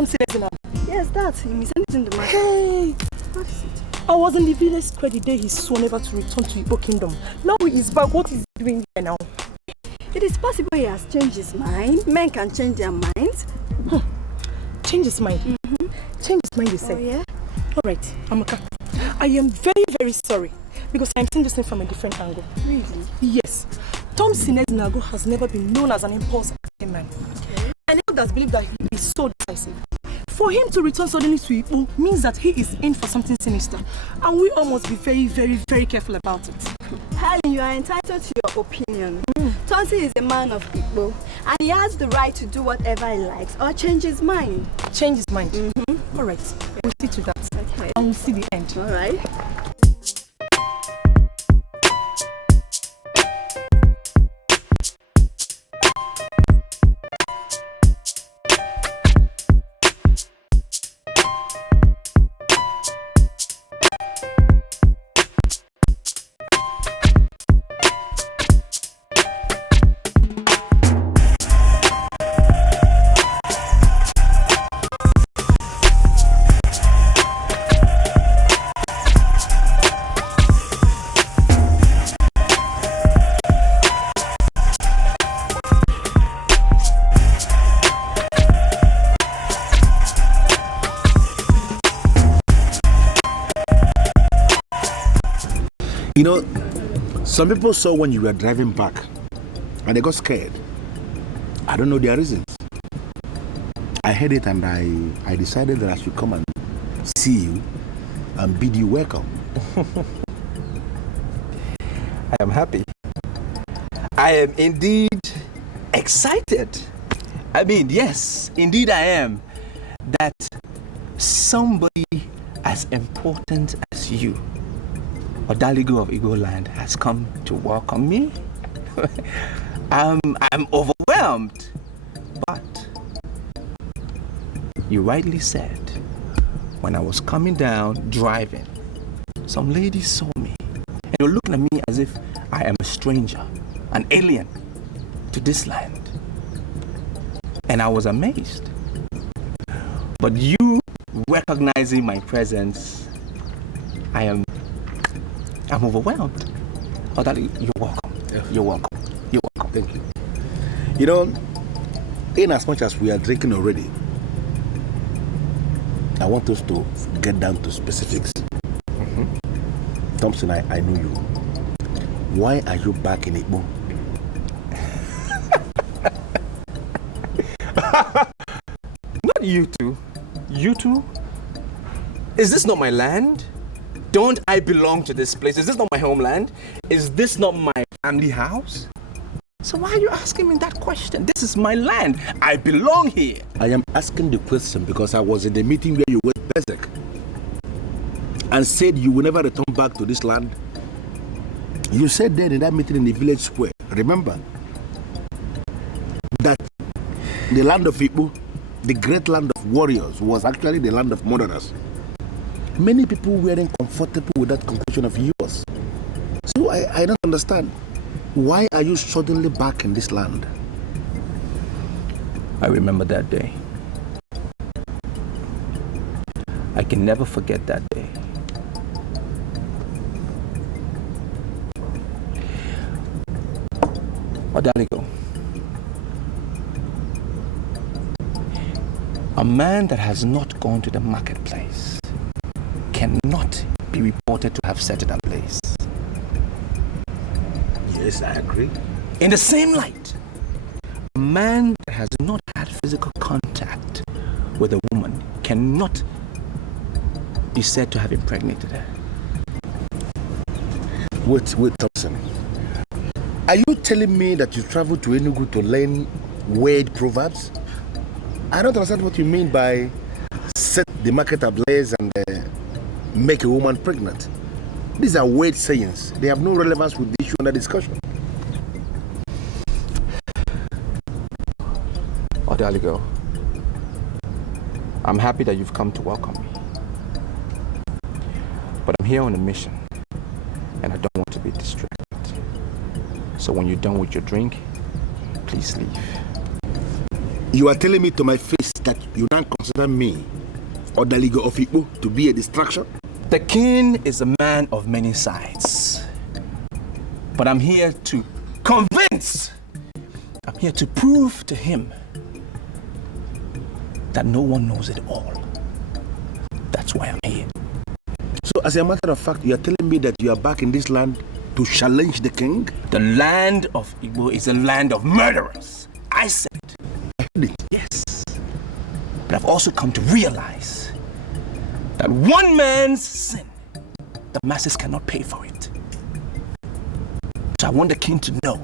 Tom Sinezina? Yes, that's him. He's anything the matter. Hey! What is it? I was in the village square the day he swore never to return to Igbo kingdom. Now he is back. What is he doing here now? It is possible he has changed his mind. Men can change their minds. Change his mind? Change his mind, you say? Oh, yeah? Alright, Amaka. I am very, very sorry because I am seeing this thing from a different angle. Really? Yes. Tom Sinezina has never been known as an impulsive man. Okay. And he does believe that he is so decisive. For him to return suddenly to Igbo means that he is in for something sinister. And we all must be very, very, very careful about it. Helen, you are entitled to your opinion. Tonto is a man of Igbo, and he has the right to do whatever he likes or change his mind. Change his mind? Alright, we'll see to that. Okay. And we'll see the end. Alright. You know, some people saw when you were driving back and they got scared. I don't know their reasons. I heard it and I decided that I should come and see you and bid you welcome. I am happy. I am indeed excited. I mean, yes, indeed I am. That somebody as important as you, Odaligo of Igbo land, has come to welcome me. I'm overwhelmed. But you rightly said, when I was coming down driving, some ladies saw me and they were looking at me as if I am a stranger, an alien to this land. And I was amazed. But you recognizing my presence, I'm overwhelmed. Oh, Daddy, you're welcome. Yeah. You're welcome. You're welcome. Thank you. You know, in as much as we are drinking already, I want us to get down to specifics. Thompson, I know you. Why are you back in Igbo? Not you two. You two? Is this not my land? Don't I belong to this place? Is this not my homeland? Is this not my family house? So why are you asking me that question? This is my land. I belong here. I am asking the question because I was in the meeting where you went berserk and said you will never return back to this land. You said then in that meeting in the village square, remember, that the land of Igbo, the great land of warriors, was actually the land of murderers. Many people weren't comfortable with that conclusion of yours. So I don't understand. Why are you suddenly back in this land? I remember that day. I can never forget that day. Odaligo, a man that has not gone to the marketplace cannot be reported to have set it ablaze. Yes, I agree. In the same light, a man that has not had physical contact with a woman cannot be said to have impregnated her. Wait, Thompson. Are you telling me that you traveled to Enugu to learn word proverbs? I don't understand what you mean by set the market ablaze and make a woman pregnant. These are word sayings. They have no relevance with the issue under discussion. Odaligo, I'm happy that you've come to welcome me. But I'm here on a mission, and I don't want to be distracted. So when you're done with your drink, please leave. You are telling me to my face that you don't consider me or the League of Igbo to be a distraction? The king is a man of many sides. But I'm here to convince. I'm here to prove to him that no one knows it all. That's why I'm here. So as a matter of fact, you are telling me that you are back in this land to challenge the king? The land of Igbo is a land of murderers. I said it. Yes. But I've also come to realize that one man's sin, the masses cannot pay for it. So I want the king to know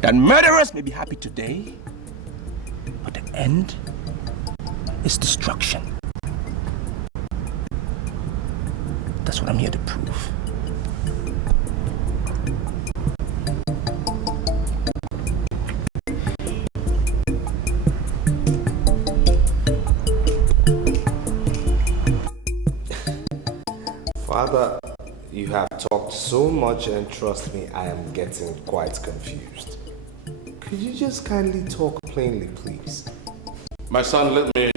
that murderers may be happy today, but the end is destruction. That's what I'm here to prove. Father, you have talked so much, and trust me, I am getting quite confused. Could you just kindly talk plainly, please? My son, let me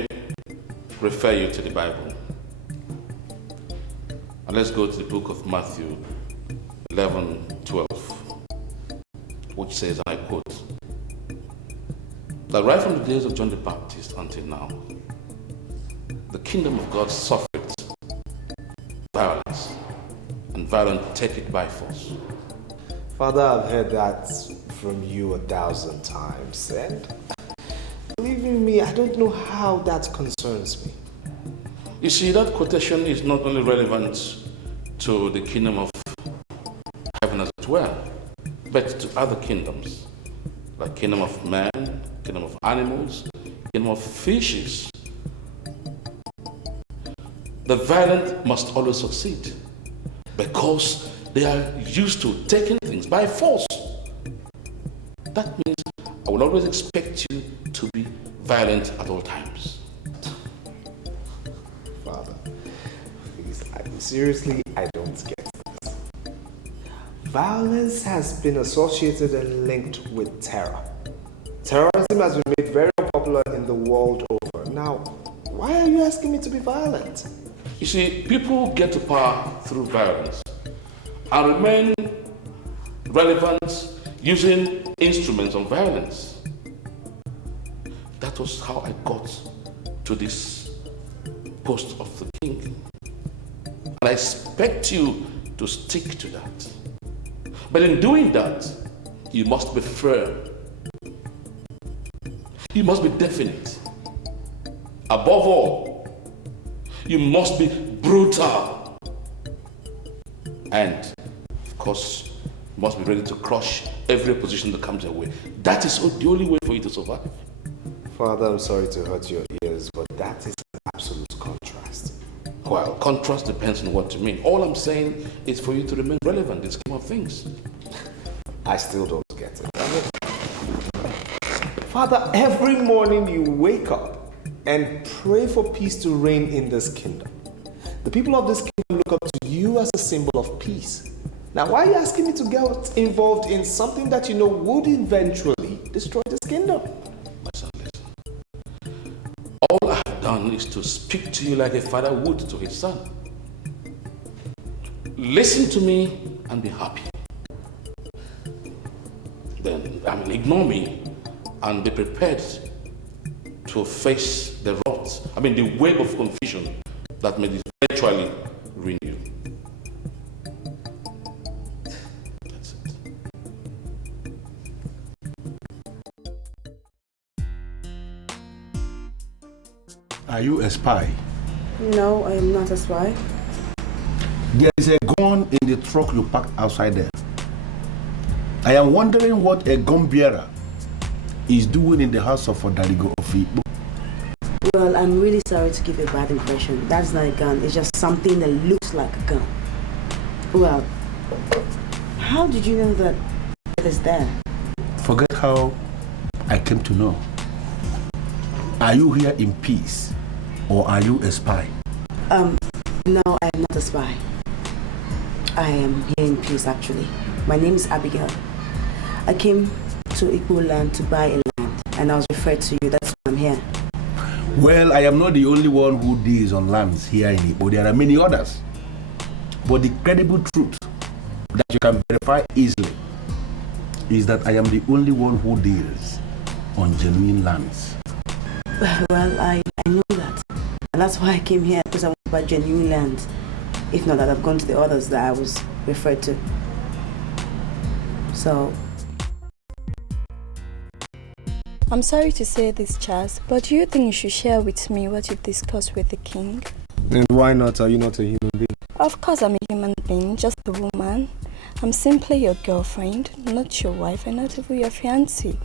refer you to the Bible. And let's go to the book of Matthew 11:12, which says, and I quote, that right from the days of John the Baptist until now, the kingdom of God suffered violence, and violence take it by force. Father, I've heard that from you 1,000 times, and believe me, I don't know how that concerns me. You see, that quotation is not only relevant to the kingdom of heaven as it were, but to other kingdoms, like kingdom of man, kingdom of animals, kingdom of fishes. The violent must always succeed because they are used to taking things by force. That means I will always expect you to be violent at all times. Father, please, seriously, I don't get this. Violence has been associated and linked with terror. Terrorism has been made very popular in the world over. Now, why are you asking me to be violent? You see, people get to power through violence and remain relevant using instruments of violence. That was how I got to this post of the king. And I expect you to stick to that. But in doing that, you must be firm. You must be definite. Above all, you must be brutal. And, of course, you must be ready to crush every opposition that comes your way. That is the only way for you to survive. Father, I'm sorry to hurt your ears, but that is an absolute contrast. Well, contrast depends on what you mean. All I'm saying is for you to remain relevant in the scheme of things. I still don't get it. Father, every morning you wake up and pray for peace to reign in this kingdom. The people of this kingdom look up to you as a symbol of peace. Now, why are you asking me to get involved in something that you know would eventually destroy this kingdom? My son, listen. All I have done is to speak to you like a father would to his son. Listen to me and be happy. Then, ignore me and be prepared to face the the wave of confusion that may eventually ruin you. That's it. Are you a spy? No, I am not a spy. There is a gun in the truck you parked outside there. I am wondering what a gun bearer is doing in the house of Odaligo of Igbo. Well, I'm really sorry to give you a bad impression. That's not a gun. It's just something that looks like a gun. Well, how did you know that it is there? Forget how I came to know. Are you here in peace or are you a spy? No, I am not a spy. I am here in peace, actually. My name is Abigail. I came to Igbo land to buy a land. and I was referred to you. That's why I'm here. Well, I am not the only one who deals on lands here in Igbo. There are many others. But the credible truth that you can verify easily is that I am the only one who deals on genuine lands. Well, I know that. And that's why I came here, because I want to buy genuine land. If not that, I've gone to the others that I was referred to. So... I'm sorry to say this, Charles, but do you think you should share with me what you've discussed with the king? And why not? Are you not a human being? Of course I'm a human being, just a woman. I'm simply your girlfriend, not your wife, and not even your fiancée.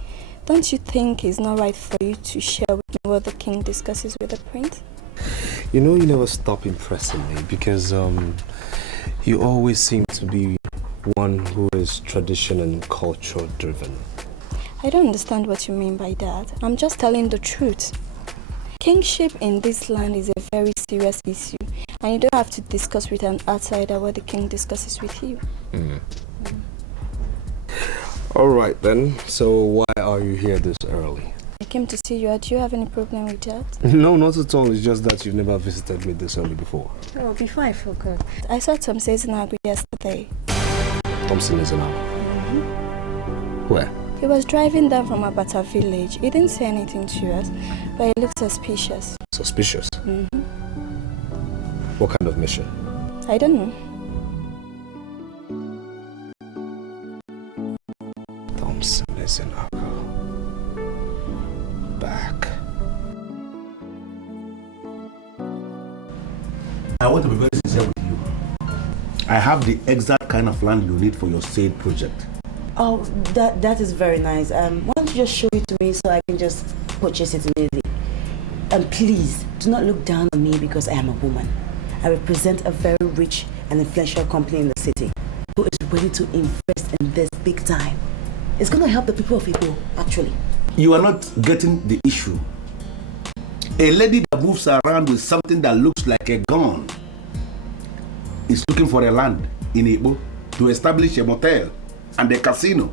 Don't you think it's not right for you to share with me what the king discusses with the prince? You know, you never stop impressing me because you always seem to be one who is tradition and culture driven. I don't understand what you mean by that. I'm just telling the truth. Kingship in this land is a very serious issue, and you don't have to discuss with an outsider what the king discusses with you. All right then, so why are you here this early? I came to see you. Do you have any problem with that? No, not at all. It's just that you've never visited me this early before. Oh, before I forgot. I saw Tom Ezuruonye yesterday. Thompson is now. Where? He was driving down from Abata village. He didn't say anything to us, but he looked suspicious. Suspicious? What kind of mission? I don't know. Thompson is in back. I want to be very sincere with you. I have the exact kind of land you need for your said project. Oh, that is very nice. Why don't you just show it to me so I can just purchase it immediately? And please, do not look down on me because I am a woman. I represent a very rich and influential company in the city who is ready to invest in this big time. It's going to help the people of Igbo, actually. You are not getting the issue. A lady that moves around with something that looks like a gun is looking for a land in Igbo to establish a motel and a casino.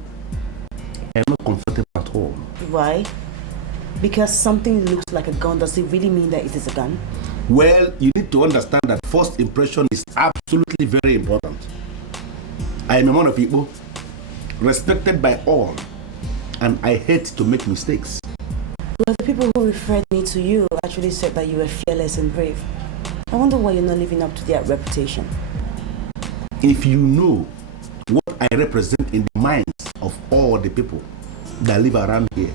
I am not comfortable at all. Why? Because something looks like a gun, does it really mean that it is a gun? Well, you need to understand that first impression is absolutely very important. I am a man of Igbo, respected by all, and I hate to make mistakes. Well, the people who referred me to you actually said that you were fearless and brave. I wonder why you're not living up to their reputation. If you know what I represent in the minds of all the people that live around here,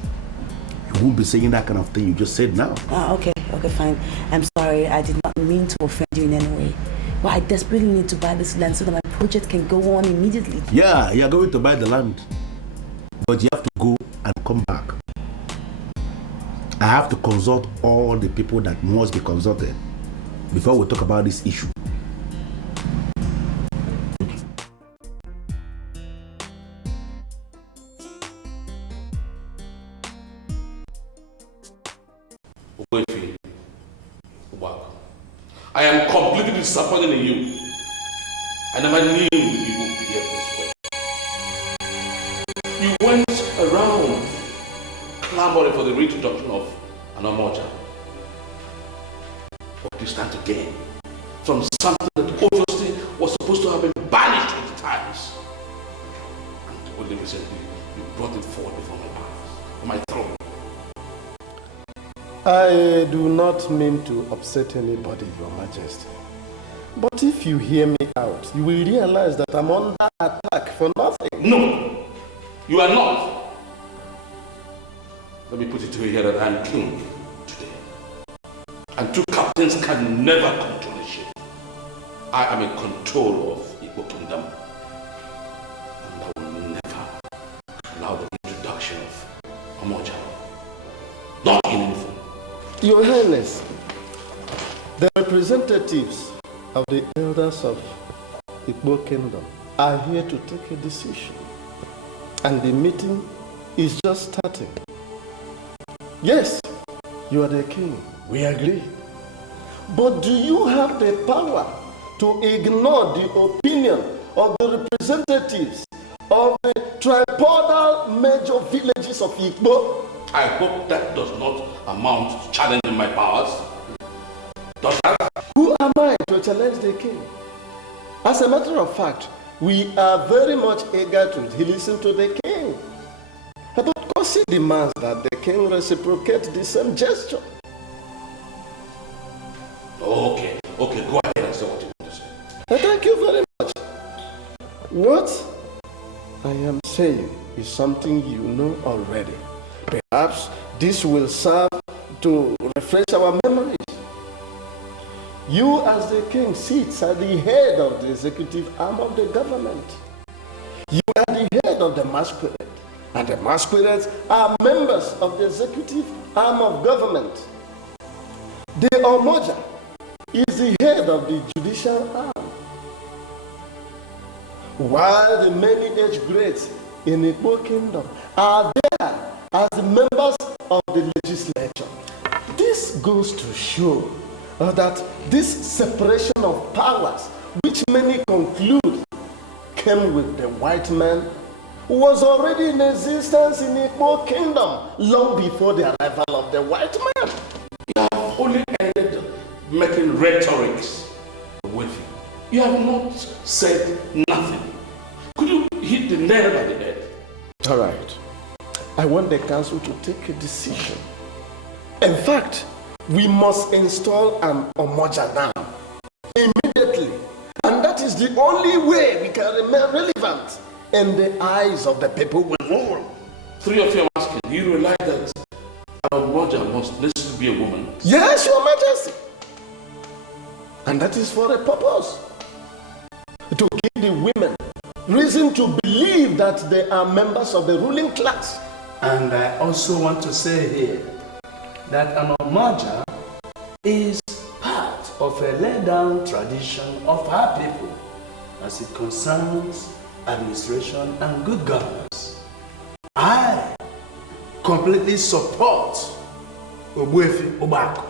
you won't be saying that kind of thing you just said now. Okay, fine. I'm sorry, I did not mean to offend you in any way. But I desperately need to buy this land so that my project can go on immediately. Yeah, you're going to buy the land, but you have to go and come back. I have to consult all the people that must be consulted before we talk about this issue. I am completely disappointed in you. I never knew you would behave this way. You went around clamoring for the reintroduction of an Omoja. What do you stand to gain from something that obviously was supposed to have been banished with times? And only recently you brought it forward before my eyes, on my throne. I do not mean to upset anybody, Your Majesty. But if you hear me out, you will realize that I'm under attack for nothing. No, you are not. Let me put it to you here that I am king today. And two captains can never control a ship. I am in control of Igbo Kingdom. And I will never allow the introduction of Omoja. Not in any form. Your Highness, the representatives of the elders of Igbo Kingdom are here to take a decision. And the meeting is just starting. Yes, you are the king. We agree. But do you have the power to ignore the opinion of the representatives of the tripodal major villages of Igbo? I hope that does not amount to challenging my powers. Does that? Who am I to challenge the king? As a matter of fact, we are very much eager to listen to the king. But of course he demands that the king reciprocate the same gesture. Okay, go ahead and say what you want to say. Thank you very much. What I am saying is something you know already. Perhaps this will serve to refresh our memories. You as the king sits at the head of the executive arm of the government. You are the head of the masquerade, and the masquerades are members of the executive arm of government. The Omoja is the head of the judicial arm, while the many age grades in the Igbo kingdom are there as the members of the legislature. This goes to show that this separation of powers, which many conclude came with the white man, was already in existence in the Igbo kingdom long before the arrival of the white man. You have only ended making rhetorics with you. You have not said nothing. Could you hit the nail on the head? All right. I want the council to take a decision. In fact, we must install an Omoja now, immediately. And that is the only way we can remain relevant in the eyes of the people we rule. Three of you are asking, do you realize that an Omoja must necessarily be a woman? Yes, Your Majesty. And that is for a purpose. To give the women reason to believe that they are members of the ruling class. And I also want to say here that an Omoja is part of a laid-down tradition of our people as it concerns administration and good governance. I completely support Ogbuefi Obako.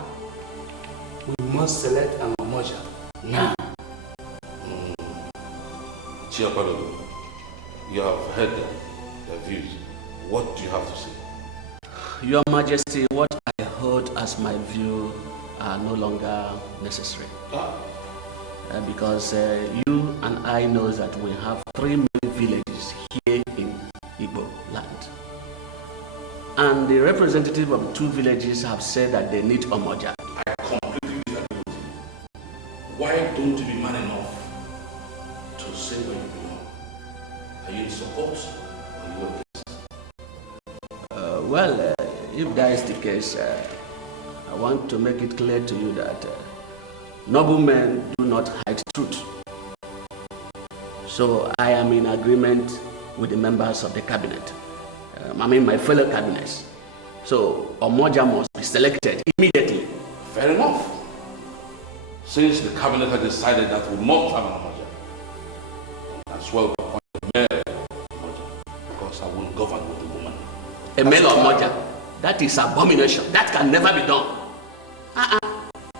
We must select an Omoja now. Chiapalogo, you have heard their views. What do you have to say? Your Majesty, what I hold as my view are no longer necessary. Because you and I know that we have 3 main villages here in Igbo land. And the representative of 2 villages have said that they need Omoja. I completely disagree with you. Why don't you be man enough to say where you belong? Are you in support or you against? Well, if that is the case, I want to make it clear to you that noblemen do not hide truth. So I am in agreement with the members of the cabinet. My fellow cabinets. So Omoja must be selected immediately. Fair enough. Since the cabinet has decided that we must have an Omoja, as well appoint a male Omoja, because I won't govern with a woman. A male Omoja? That is abomination. That can never be done.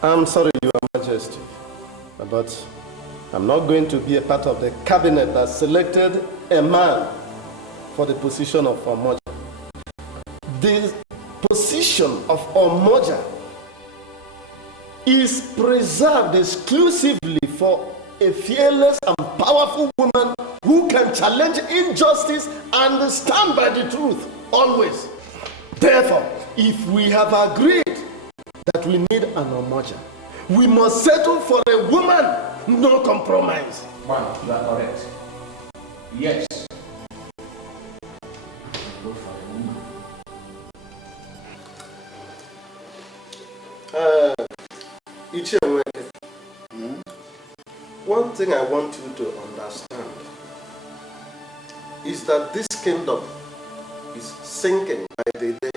I'm sorry, Your Majesty, but I'm not going to be a part of the cabinet that selected a man for the position of Omoja. The position of Omoja is preserved exclusively for a fearless and powerful woman who can challenge injustice and stand by the truth always. Therefore, if we have agreed that we need an Omoja, we must settle for a woman, no compromise. One, you are correct. Yes. Go for a woman. One thing I want you to understand is that this kingdom is sinking by the day.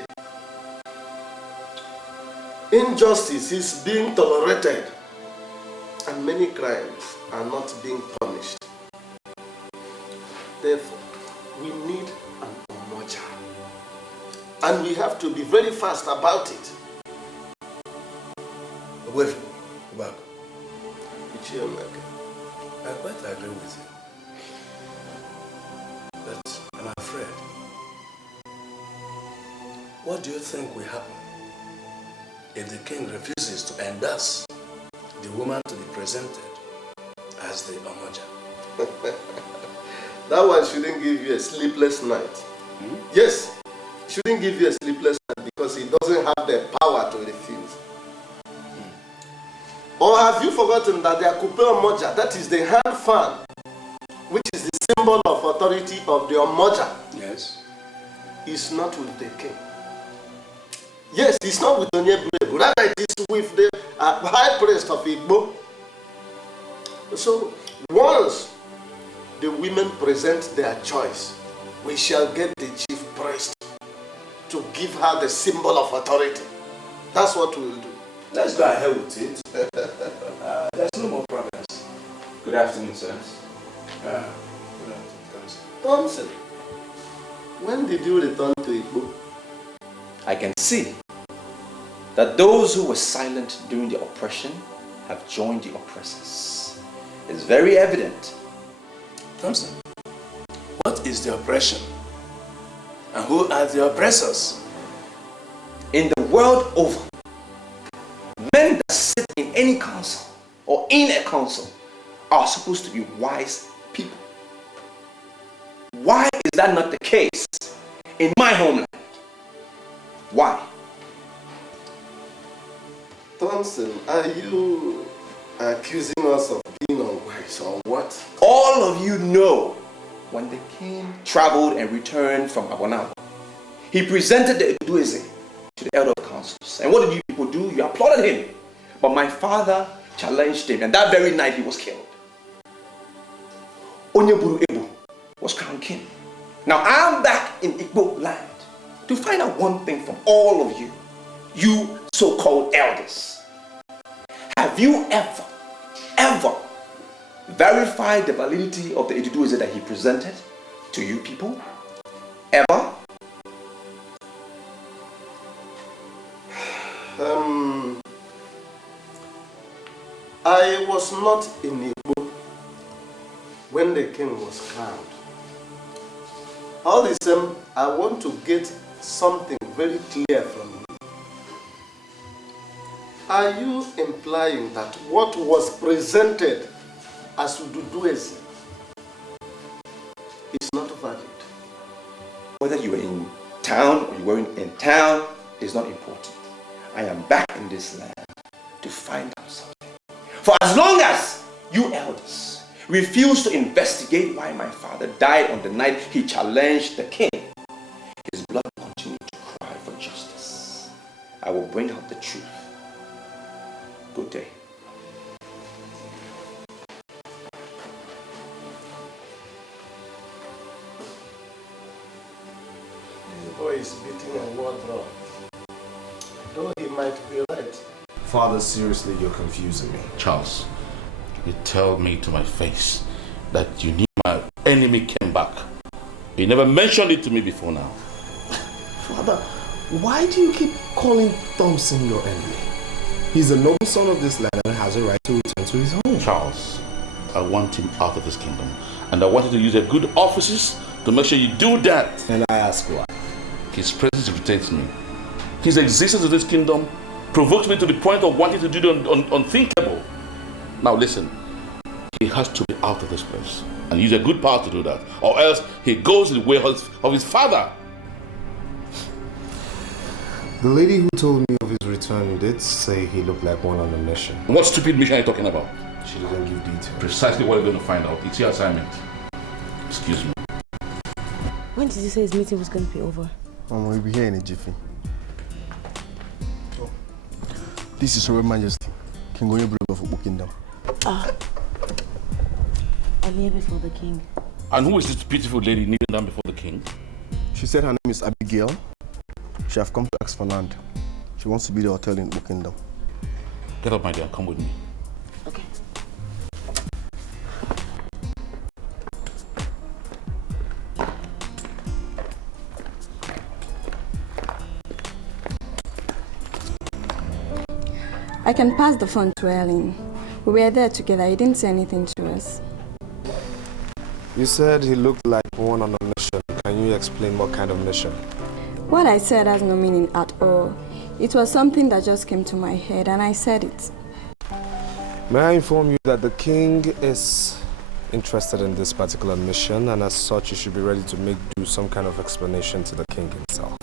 Injustice is being tolerated and many crimes are not being punished. Therefore, we need an Omoja. And we have to be very fast about it. I quite agree with you. But I'm afraid What do you think will happen if the king refuses to endorse the woman to be presented as the Omoja? That one shouldn't give you a sleepless night. Yes, shouldn't give you a sleepless night because he doesn't have the power to refuse. Or have you forgotten that the Akupe Omoja, that is the hand fan, which is the symbol of authority of the Omoja, yes, is not with the king. Yes, it's not with Onyebuebu, rather it is with the high priest of Igbo. So, once the women present their choice, we shall get the chief priest to give her the symbol of authority. That's what we will do. Let's go ahead with it. There's no more problems. Good afternoon, sirs. Good afternoon. Thompson, when did you return to Igbo? I can see that those who were silent during the oppression have joined the oppressors. It's very evident. Thompson, what is the oppression? And who are the oppressors? In the world over, men that sit in any council or in a council are supposed to be wise people. Why is that not the case in my homeland? Why? Thompson, are you accusing us of being unwise or what? All of you know when the king traveled and returned from Abonago, he presented the Edueze to the elder councils. And what did you people do? You applauded him. But my father challenged him, and that very night he was killed. Onyeburu Ebu was crowned king. Now I'm back in Igbo land to find out one thing from all of you, you so-called elders. Have you ever verified the validity of the Edueze that he presented to you people? Ever? I was not in Igbo when the king was crowned. All the same, I want to get something very clear from you. Are you implying that what was presented as Ududueze is not valid? Whether you were in town or you weren't in town is not important. I am back in this land to find out something. For as long as you elders refuse to investigate why my father died on the night he challenged the king, his blood will continue to cry for justice. I will bring out the truth. Good day. This boy is beating a war drum. Though he might be right. Father, seriously, you're confusing me. Charles, you tell me to my face that you knew my enemy came back. You never mentioned it to me before now. Father, why do you keep calling Thompson your enemy? He's a noble son of this land and has a right to return to his home. Charles, I want him out of this kingdom. And I want you to use your good offices to make sure you do that. And I ask why? His presence irritates me. His existence in this kingdom provoked me to the point of wanting to do the unthinkable. Now listen, he has to be out of this place and use a good power to do that, or else he goes the way of his father. The lady who told me of his return did say he looked like one on a mission. What stupid mission are you talking about? She doesn't give details. Precisely what you're going to find out. It's your assignment. Excuse me. When did you say his meeting was going to be over? We'll be here in a jiffy. This is Her Majesty, King Onyebuebu of Igbo Kingdom. I kneel before the king. And who is this beautiful lady kneeling down before the king? She said her name is Abigail. She have come to ask for land. She wants to be the hotel in Igbo Kingdom. Get up, my dear, and come with me. Okay. I can pass the phone to Ellen. We were there together. He didn't say anything to us. You said he looked like one on a mission. Can you explain what kind of mission? What I said has no meaning at all. It was something that just came to my head and I said it. May I inform you that the king is interested in this particular mission, and as such you should be ready to do some kind of explanation to the king himself.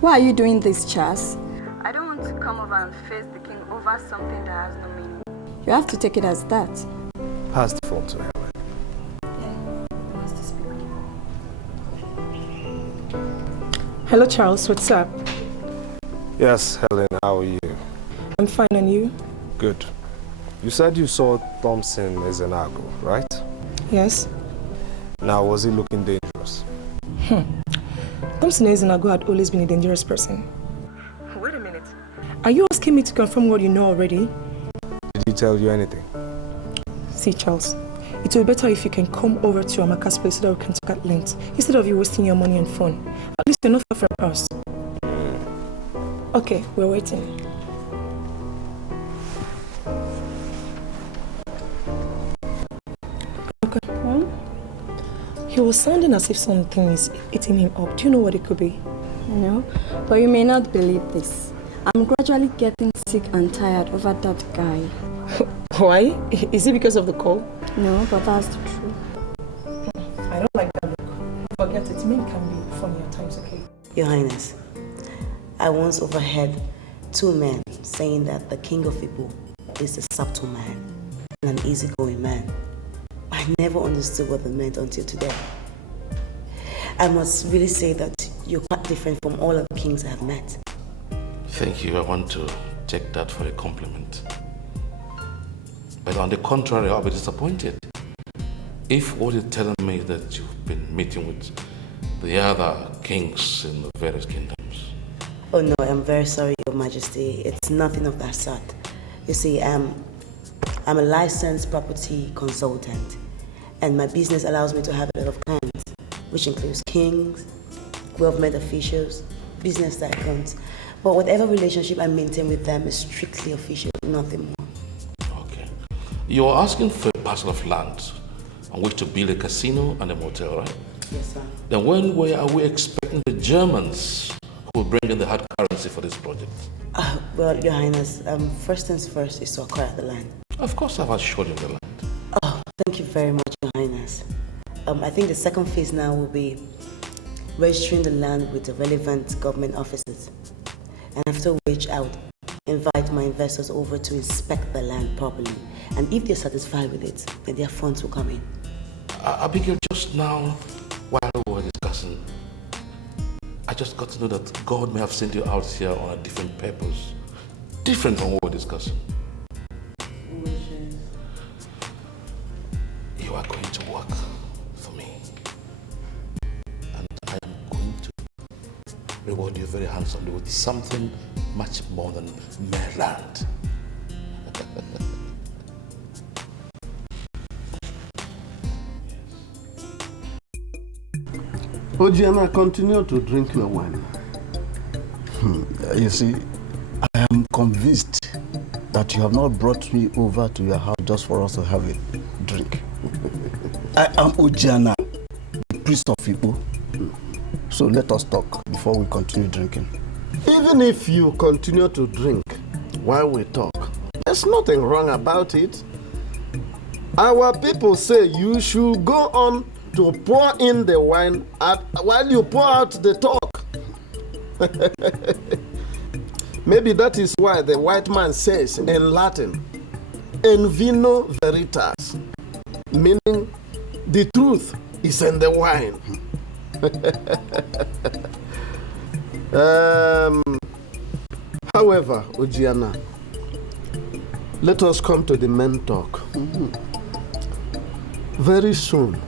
Why are you doing this, Chas? I don't want to come over and face the king over something that has no meaning. You have to take it as that. Pass the phone to Helen. Hello, Charles. What's up? Yes, Helen, how are you? I'm fine, and you? Good. You said you saw Thompson Ezenago, right? Yes. Now, was he looking dangerous? Thompson Ezenago had always been a dangerous person. Wait a minute. Are you asking me to confirm what you know already? Did he tell you anything? See, Charles, it will be better if you can come over to Amaka's place so that we can talk at length, instead of you wasting your money and phone. At least you're not far from us. Okay, we're waiting. Okay. He was sounding as if something is eating him up. Do you know what it could be? No, but you may not believe this. I'm gradually getting sick and tired over that guy. Why? Is it because of the call? No, but that's the truth. I don't like that look. Forget it. Men can be funny at times, okay? Your Highness, I once overheard two men saying that the king of Igbo is a subtle man and an easygoing man. I never understood what they meant until today. I must really say that you're quite different from all of the kings I have met. Thank you. I want to take that for a compliment. But on the contrary, I'll be disappointed if what you're telling me is that you've been meeting with the other kings in the various kingdoms. Oh no, I'm very sorry, Your Majesty. It's nothing of that sort. You see, I'm a licensed property consultant, and my business allows me to have a lot of clients, which includes kings, government officials, business tycoons. But whatever relationship I maintain with them is strictly official, nothing more. Okay. You're asking for a parcel of land on which to build a casino and a motel, right? Yes, sir. Then when are we expecting the Germans who will bring in the hard currency for this project? Well, Your Highness, first things first is to acquire the land. Of course, I've assured you of the land. Oh, thank you very much, Your Highness. I think the second phase now will be registering the land with the relevant government offices. And after which I would invite my investors over to inspect the land properly. And if they're satisfied with it, then their funds will come in. Abigail, just now, while we were discussing, I just got to know that God may have sent you out here on a different purpose. Different from what we're discussing. Which is? You are going to work for me. And I am going to reward you very handsomely with something much more than mere land. Ojiana, continue to drink your wine. You see, I am convinced that you have not brought me over to your house just for us to have a drink. I am Ojiana, the priest of Igbo. So let us talk before we continue drinking. Even if you continue to drink while we talk, there's nothing wrong about it. Our people say you should go on to pour in the wine while you pour out the talk. Maybe that is why the white man says in Latin, "In vino veritas," meaning the truth is in the wine. However, Ojiana, let us come to the main talk. Very soon,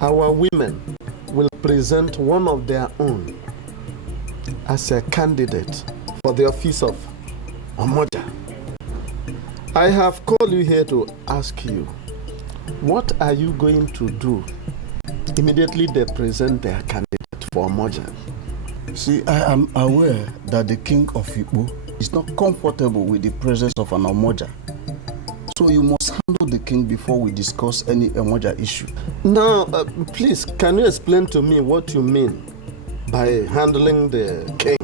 our women will present one of their own as a candidate for the office of Omoja. I have called you here to ask you, what are you going to do immediately they present their candidate for Omoja? See, I am aware that the king of Igbo is not comfortable with the presence of an Omoja. So you must handle the king before we discuss any Omoja issue. Now, please, can you explain to me what you mean by handling the king.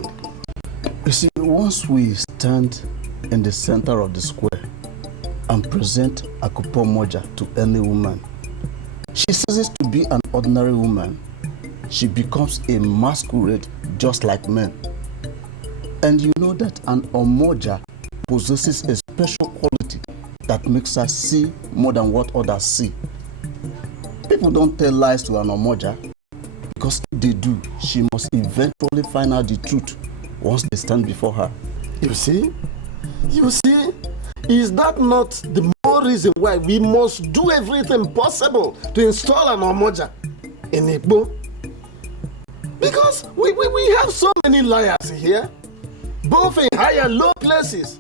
You see, once we stand in the center of the square and present Akupo Moja to any woman, she ceases to be an ordinary woman. She becomes a masquerade just like men. And you know that an Omoja possesses a special quality that makes her see more than what others see. People don't tell lies to an Omoja, because if they do, she must eventually find out the truth once they stand before her. You see, is that not the more reason why we must do everything possible to install an Omoja in Igbo? Because we have so many liars here, both in high and low places.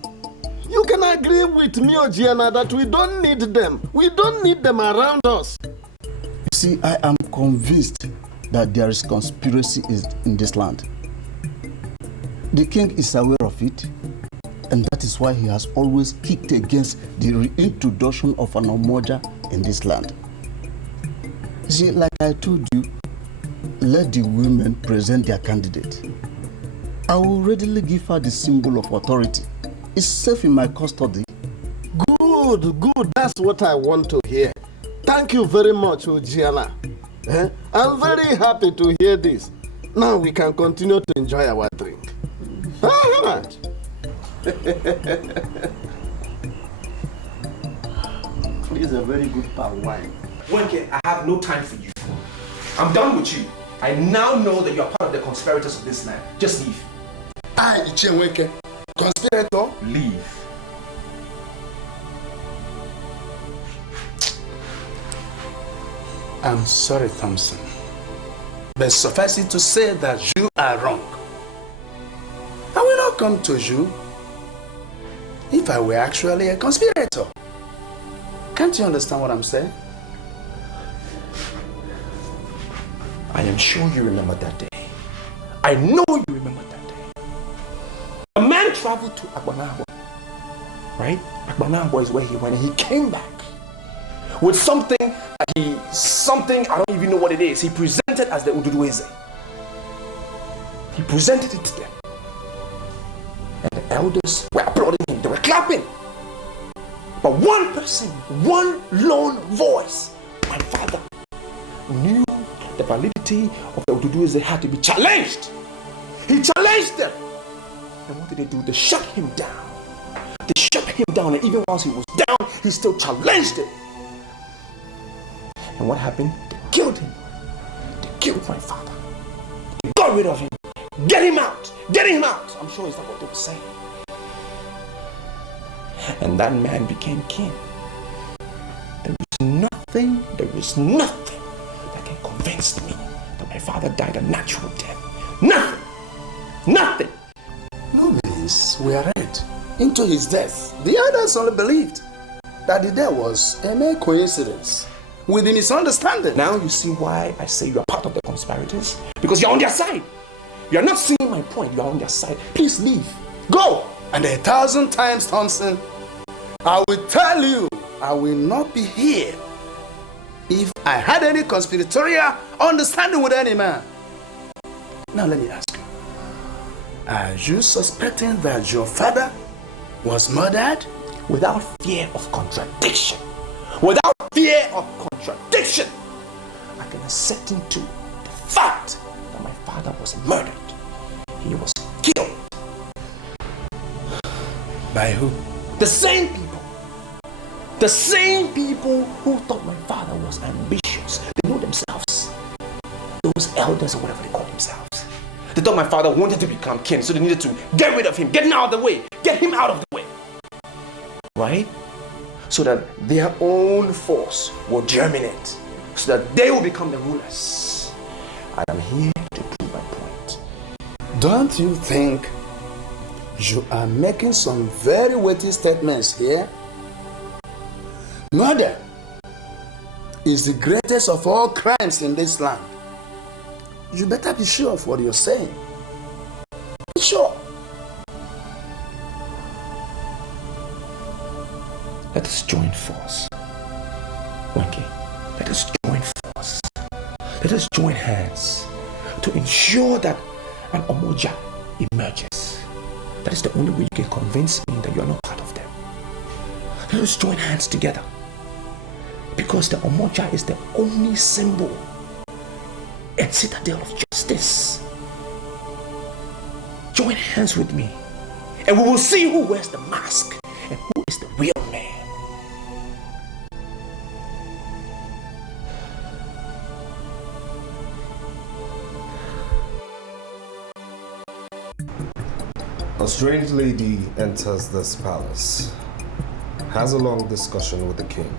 You can agree with me, Ojiana, that we don't need them. We don't need them around us. You see, I am convinced that there is conspiracy in this land. The king is aware of it, and that is why he has always kicked against the reintroduction of an Omoja in this land. You see, like I told you, let the women present their candidate. I will readily give her the symbol of authority. It's safe in my custody. Good. That's what I want to hear. Thank you very much, Ojiana. I'm very happy to hear this. Now we can continue to enjoy our drink. This is a very good palm wine. Wenke, I have no time for you. I'm done with you. I now know that you are part of the conspirators of this land. Just leave. Wenke, conspirator? Leave. I'm sorry, Thompson. But suffice it to say that you are wrong. I will not come to you if I were actually a conspirator. Can't you understand what I'm saying? I am sure you remember that day. I know you remember that day. A man traveled to Agbanagwa, right? Agbanagwa is where he went, and he came back with something, I don't even know what it is. He presented as the Ududueze. He presented it to them. And the elders were applauding him, they were clapping. But one person, one lone voice, my father, knew the validity of the Ududueze had to be challenged. He challenged them. And what did they do? They shut him down. They shut him down, and even whilst he was down, he still challenged it. And what happened? They killed him. They killed my father. They got rid of him. Get him out! Get him out! I'm sure it's not what they were saying. And that man became king. There is nothing that can convince me that my father died a natural death. Nothing! No means we are read into his death. The others only believed that the death was a mere coincidence with a misunderstanding. Now you see why I say you are part of the conspirators? Because you're on their side. You are not seeing my point. You are on their side. Please leave. Go! And 1,000 times, Thompson, I will tell you, I will not be here if I had any conspiratorial understanding with any man. Now let me ask you, are you suspecting that your father was murdered? Without fear of contradiction. Without fear of contradiction, I can ascertain to the fact that my father was murdered. He was killed. By who? The same people. The same people who thought my father was ambitious. They know themselves. Those elders or whatever they call themselves. They thought my father wanted to become king, so they needed to get rid of him, get him out of the way, get him out of the way. Right? So that their own force will germinate, so that they will become the rulers. I am here to prove my point. Don't you think you are making some very weighty statements here? Murder is the greatest of all crimes in this land. You better be sure of what you're saying. Be sure. Let us join force. Wenke, let us join force. Let us join hands to ensure that an Omoja emerges. That is the only way you can convince me that you are not part of them. Let us join hands together. Because the Omoja is the only symbol and citadel of justice. Join hands with me, and we will see who wears the mask and who is the real man. A strange lady enters this palace, has a long discussion with the king.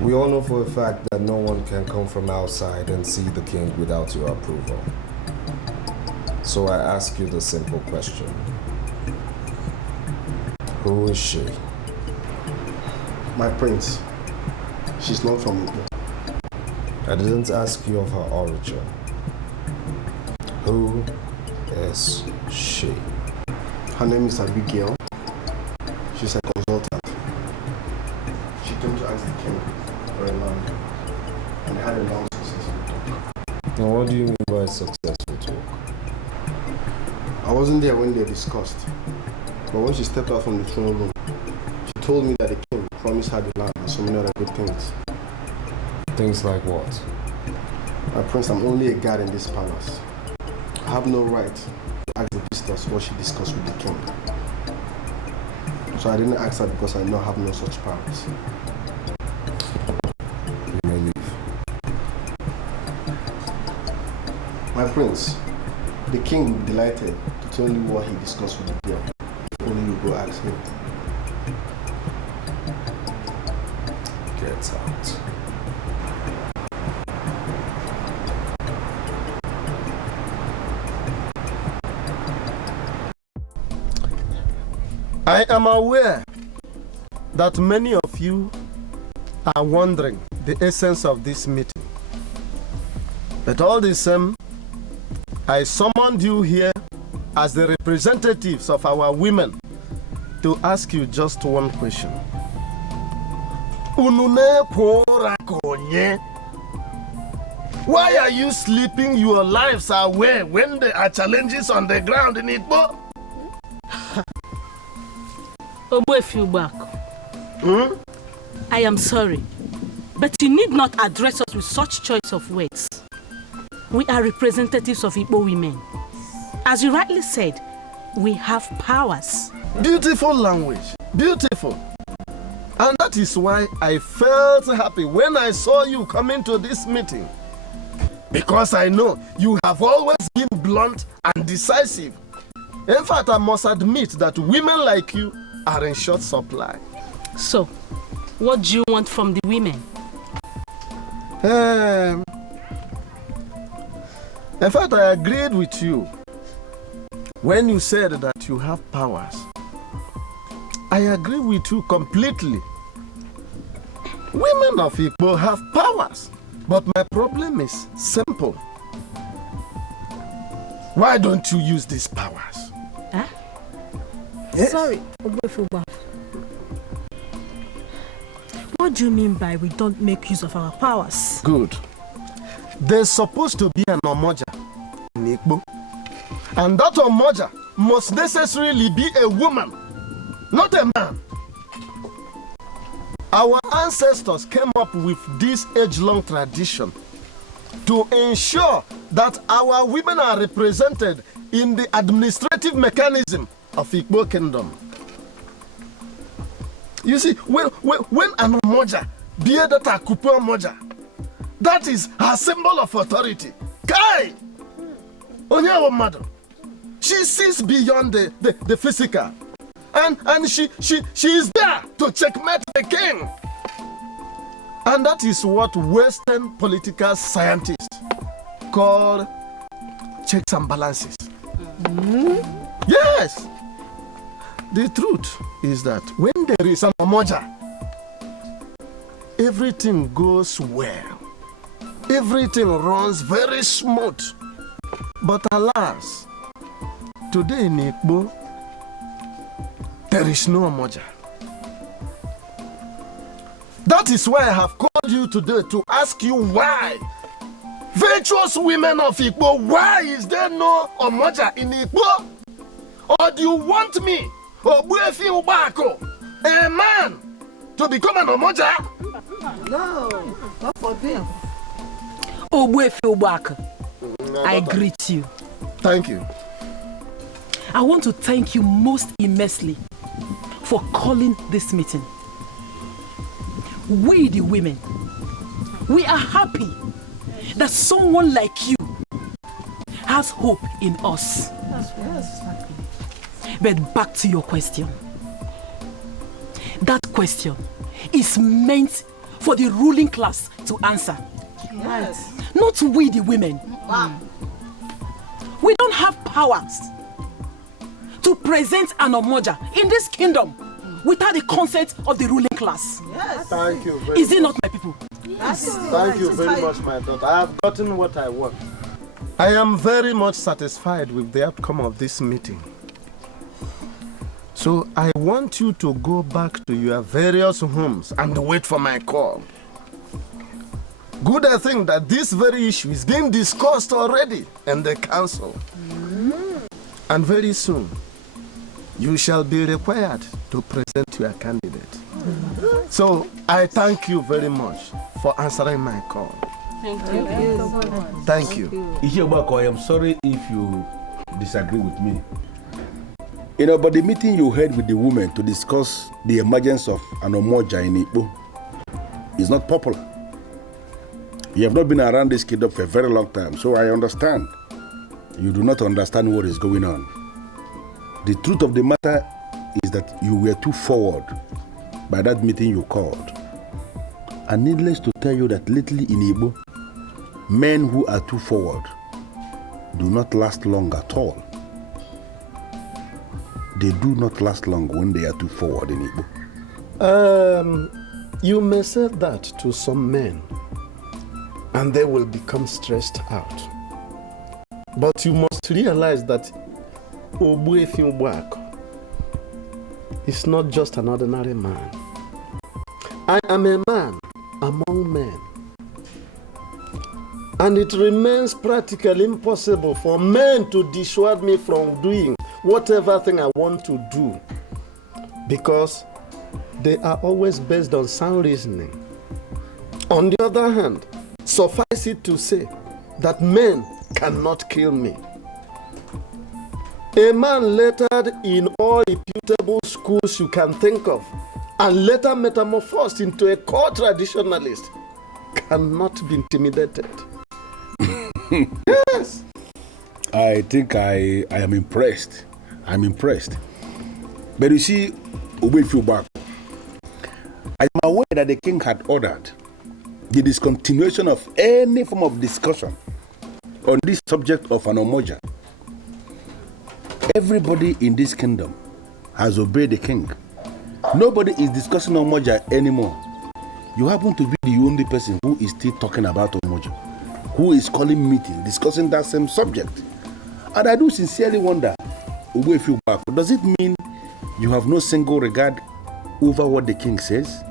We all know for a fact that no one can come from outside and see the king without your approval. So I ask you the simple question. Who is she? My prince. She's not from Igbo. I didn't ask you of her origin. Who is she? Her name is Vicker. She's a consultant. She came to ask the king for a land and had a long successful talk. Now what do you mean by successful talk? I wasn't there when they discussed, but when she stepped out from the throne room, she told me that the king promised her the land and so many other good things. Things like what? My prince, I'm only a guard in this palace. I have no right to ask the visitors what she discussed with the king. So I didn't ask her because I know I have no such powers. You may leave. My prince, the king will be delighted to tell you what he discussed with the girl. If only you go ask him. Get out. I am aware that many of you are wondering the essence of this meeting. But all the same, I summoned you here as the representatives of our women to ask you just one question. Why are you sleeping your lives away when there are challenges on the ground in Igbo? I am sorry, but you need not address us with such choice of words. We are representatives of Igbo women. As you rightly said, we have powers. Beautiful language, beautiful. And that is why I felt happy when I saw you coming to this meeting. Because I know you have always been blunt and decisive. In fact, I must admit that women like you are in short supply. So, what do you want from the women? In fact, I agreed with you when you said that you have powers. I agree with you completely. Women of Igbo have powers, but my problem is simple. Why don't you use these powers? Huh? Yes. Sorry, what do you mean by we don't make use of our powers? Good. There's supposed to be an Omoja in Igbo. And that Omoja must necessarily be a woman, not a man. Our ancestors came up with this age-long tradition to ensure that our women are represented in the administrative mechanism of Igbo Kingdom. You see, when an Omoja, dear that Akupe Omoja, that is her symbol of authority. Kai! Onye Mother. She sees beyond the physical. And she is there to checkmate the king. And that is what Western political scientists call checks and balances. Yes. The truth is that when there is an Omoja, everything goes well. Everything runs very smooth. But alas, today in Igbo, there is no Omoja. That is why I have called you today to ask you why. Virtuous women of Igbo, why is there no Omoja in Igbo? Or do you want me, Ogbuefi Ubako, a man, to become an Omoja? No, not for them. Ogbuefi Ubako, I greet you. Thank you. I want to thank you most immensely for calling this meeting. We the women, we are happy that someone like you has hope in us. Yes. But back to your question. That question is meant for the ruling class to answer. Yes. Not we the women. Wow. We don't have powers to present an Omoja in this kingdom without the consent of the ruling class. Yes. Thank you very Is it not, my people? Yes. Thank you very much, my daughter. I have gotten what I want. I am very much satisfied with the outcome of this meeting. So I want you to go back to your various homes and wait for my call. Good, I think that this very issue is being discussed already in the council. And very soon, you shall be required to present your candidate. So I thank you very much for answering my call. Thank you. Thank you. Ihiobako, I am sorry if you disagree with me. You know, but the meeting you had with the women to discuss the emergence of an Omoja in Igbo is not popular. You have not been around this kingdom for a very long time, so I understand. You do not understand what is going on. The truth of the matter is that you were too forward by that meeting you called. And needless to tell you that lately in Igbo, men who are too forward do not last long at all. They do not last long when they are too forward in Igbo. You may say that to some men, and they will become stressed out. But you must realize that Ogbuefi Ubako is not just an ordinary man. I am a man among men. And it remains practically impossible for men to dissuade me from doing whatever thing I want to do, because they are always based on sound reasoning. On the other hand, suffice it to say that men cannot kill me. A man lettered in all reputable schools you can think of, and later metamorphosed into a core traditionalist, cannot be intimidated. Yes. I think I am impressed. I'm impressed. But you see, Ogbuefi Ubako, I am aware that the king had ordered the discontinuation of any form of discussion on this subject of an Omoja. Everybody in this kingdom has obeyed the king. Nobody is discussing Omoja anymore. You happen to be the only person who is still talking about Omoja, who is calling meeting, discussing that same subject. And I do sincerely wonder, Ogbuefi Ubako, does it mean you have no single regard over what the king says?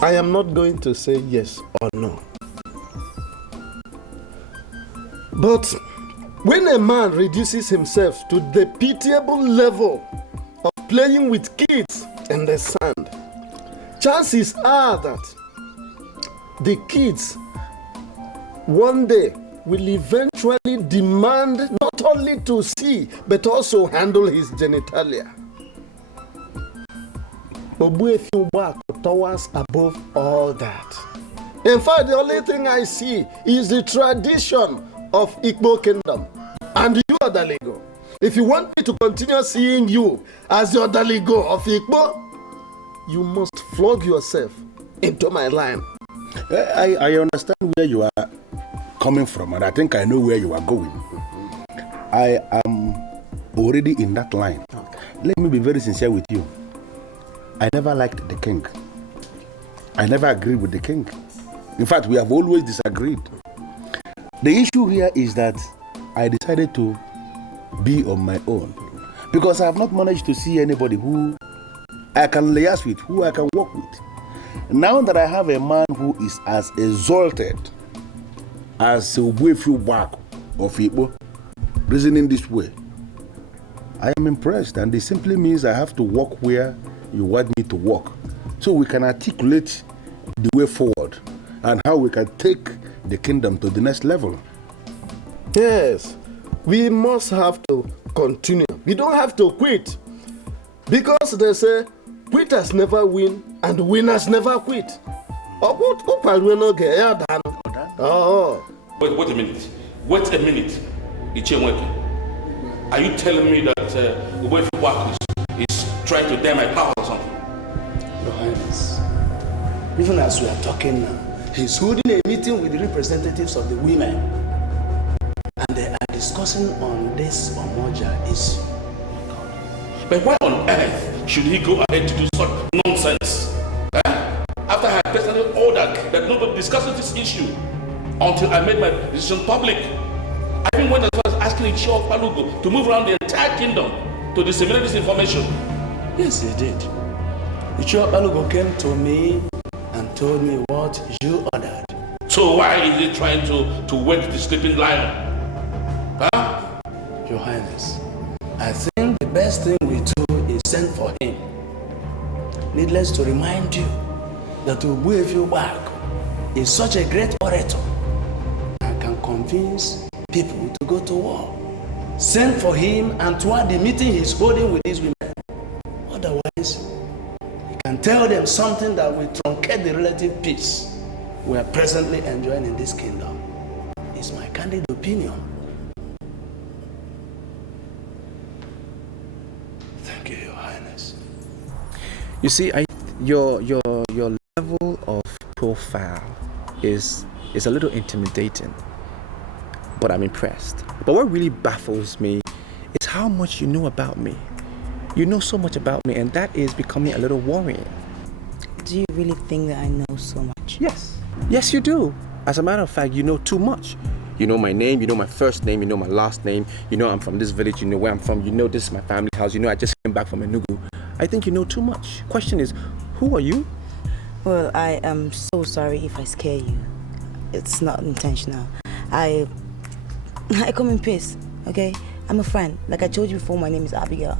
I am not going to say yes or no. But when a man reduces himself to the pitiable level of playing with kids in the sand, chances are that the kids one day will eventually demand not only to see but also handle his genitalia. Ogbuefi Ubako towers above all that. In fact, the only thing I see is the tradition of Igbo kingdom. And you, Odaligo, if you want me to continue seeing you as the Odaligo of Igbo, you must flog yourself into my line. I understand where you are coming from, and I think I know where you are going. I am already in that line. Let me be very sincere with you. I never liked the king. I never agreed with the king. In fact, we have always disagreed. The issue here is that I decided to be on my own, because I have not managed to see anybody who I can liaise with, who I can work with. Now that I have a man who is as exalted as a Wefu back of Igbo, reasoning this way. I am impressed, and it simply means I have to walk where you want me to walk, so we can articulate the way forward and how we can take the kingdom to the next level. Yes, we must have to continue. We don't have to quit, because they say quitters never win and winners never quit. Oh. Wait a minute. Wait a minute. Ichemweke. Are you telling me that the way for work is trying to dare my power or something? Your Highness, even as we are talking now, he's holding a meeting with the representatives of the women. And they are discussing on this Omoja issue. But why on earth should he go ahead to do such nonsense? After I had personally ordered that nobody discusses this issue until I made my decision public. I even went as far as asking Ichio Palugo to move around the entire kingdom to disseminate this information. Yes, he did. Ichio Palugo came to me and told me what you ordered. So why is he trying to wake the sleeping lion? Huh? Your Highness, I think the best thing we do is send for him. Needless to remind you that Ogbuefi Ubako is such a great orator and can convince people to go to war. Send for him and toward the meeting he's holding with these women. Otherwise, he can tell them something that will truncate the relative peace we are presently enjoying in this kingdom. It's my candid opinion. Thank you, Your Highness. You see, your level of profile is a little intimidating, but I'm impressed. But what really baffles me is how much you know about me. You know so much about me, and that is becoming a little worrying. Do you really think that I know so much? Yes, you do. As a matter of fact, you know too much. You know my name, you know my first name, you know my last name, you know I'm from this village, you know where I'm from, you know this is my family's house, you know I just came back from Enugu. I think you know too much. Question is, who are you? Well, I am so sorry if I scare you. It's not intentional. I come in peace, okay? I'm a friend. Like I told you before, my name is Abigail.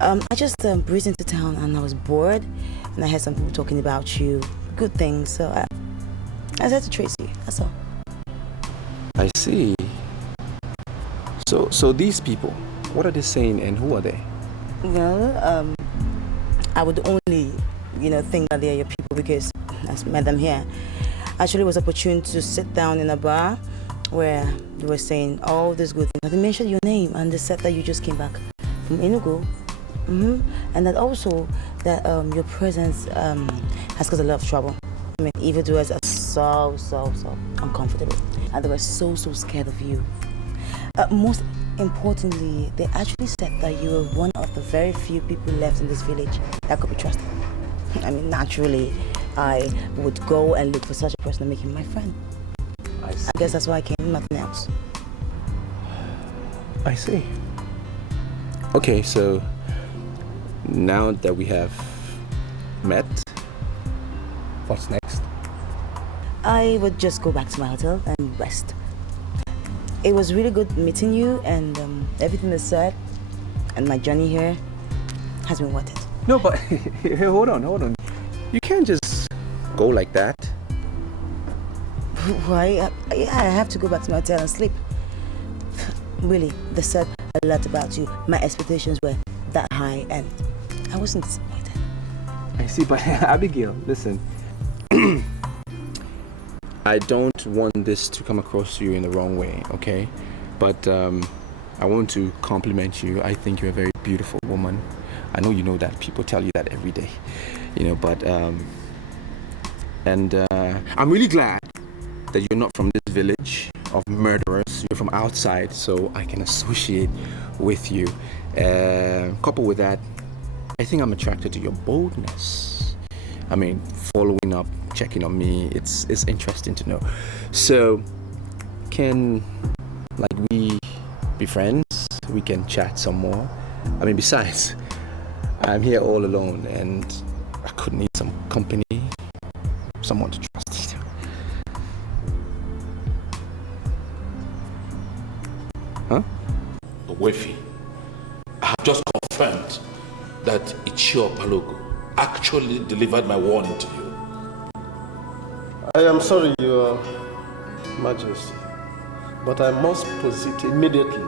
I just breezed into town and I was bored, and I heard some people talking about you, good things, so I decided to trace you, that's all. I see. So these people, what are they saying and who are they? Well, I would only, think that they're your people because I met them here. Actually, it was opportune to sit down in a bar where they were saying all these good things. They mentioned your name and they said that you just came back from Enugu. And that also that your presence has caused a lot of trouble. I mean, evildoers are so uncomfortable, and they were so scared of you. Most importantly, they actually said that you were one of the very few people left in this village that could be trusted. I mean, naturally, I would go and look for such a person and make him my friend. I guess that's why I came, nothing else. I see. Okay, so now that we have met, what's next? I would just go back to my hotel and rest. It was really good meeting you, and everything that's said and my journey here has been worth it. No, but hold on. You can't just go like that. Why? I have to go back to my hotel and sleep. Really, they said a lot about you. My expectations were that high, and I wasn't disappointed. I see, but Abigail, listen. I don't want this to come across to you in the wrong way, okay? But I want to compliment you. I think you're a very beautiful woman. I know you know that. People tell you that every day, but I'm really glad that you're not from this village of murderers. You're from outside, so I can associate with you. Coupled with that, I think I'm attracted to your boldness. I mean, following up, checking on me, it's interesting to know. So, can we be friends? We can chat some more. I mean, besides, I'm here all alone and I could need some company, someone to trust. Ogbuefi, I have just confirmed that Ichio Balogo actually delivered my warning to you. I am sorry, Your Majesty, but I must posit immediately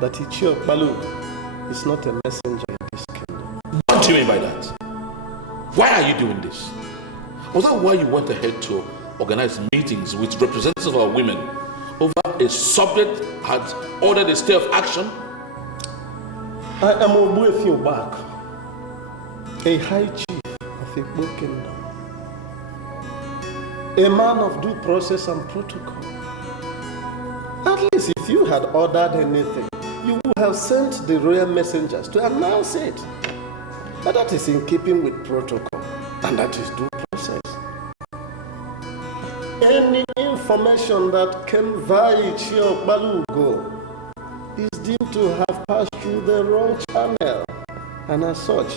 that Ichio Balogo is not a messenger in this kingdom. What do you mean by that? Why are you doing this? Was that why you went ahead to organize meetings with representatives of our women over a subject had ordered a stay of action? I am Ogbuefi Obako, a high chief of Igbo kingdom, a man of due process and protocol. At least if you had ordered anything, you would have sent the royal messengers to announce it. But that is in keeping with protocol, and that is due process. Any information that came via Ichio Balogo is deemed to have passed through the wrong channel, and as such,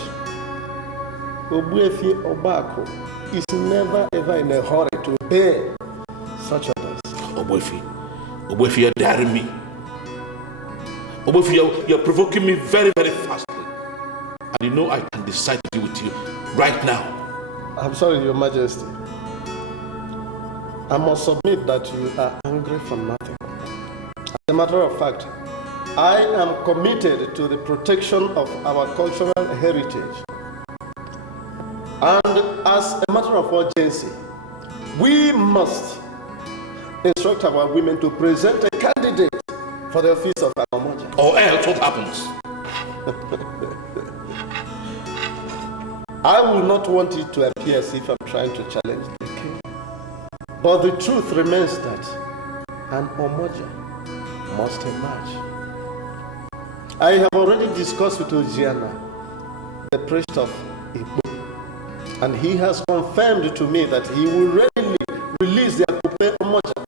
Ogbuefi Obako is never ever in a hurry to obey such orders. Ogbuefi, you're daring me. Ogbuefi, you're provoking me very, very fastly. And you know I can decide to deal with you right now. I'm sorry, Your Majesty. I must submit that you are angry for nothing. As a matter of fact, I am committed to the protection of our cultural heritage. And as a matter of urgency, we must instruct our women to present a candidate for the office of Anamoja. Or else what happens? I will not want it to appear as if I'm trying to challenge the king. But the truth remains that an Omoja must emerge. I have already discussed with Ojiana, the priest of Igbo, and he has confirmed to me that he will readily release the Akupe Omoja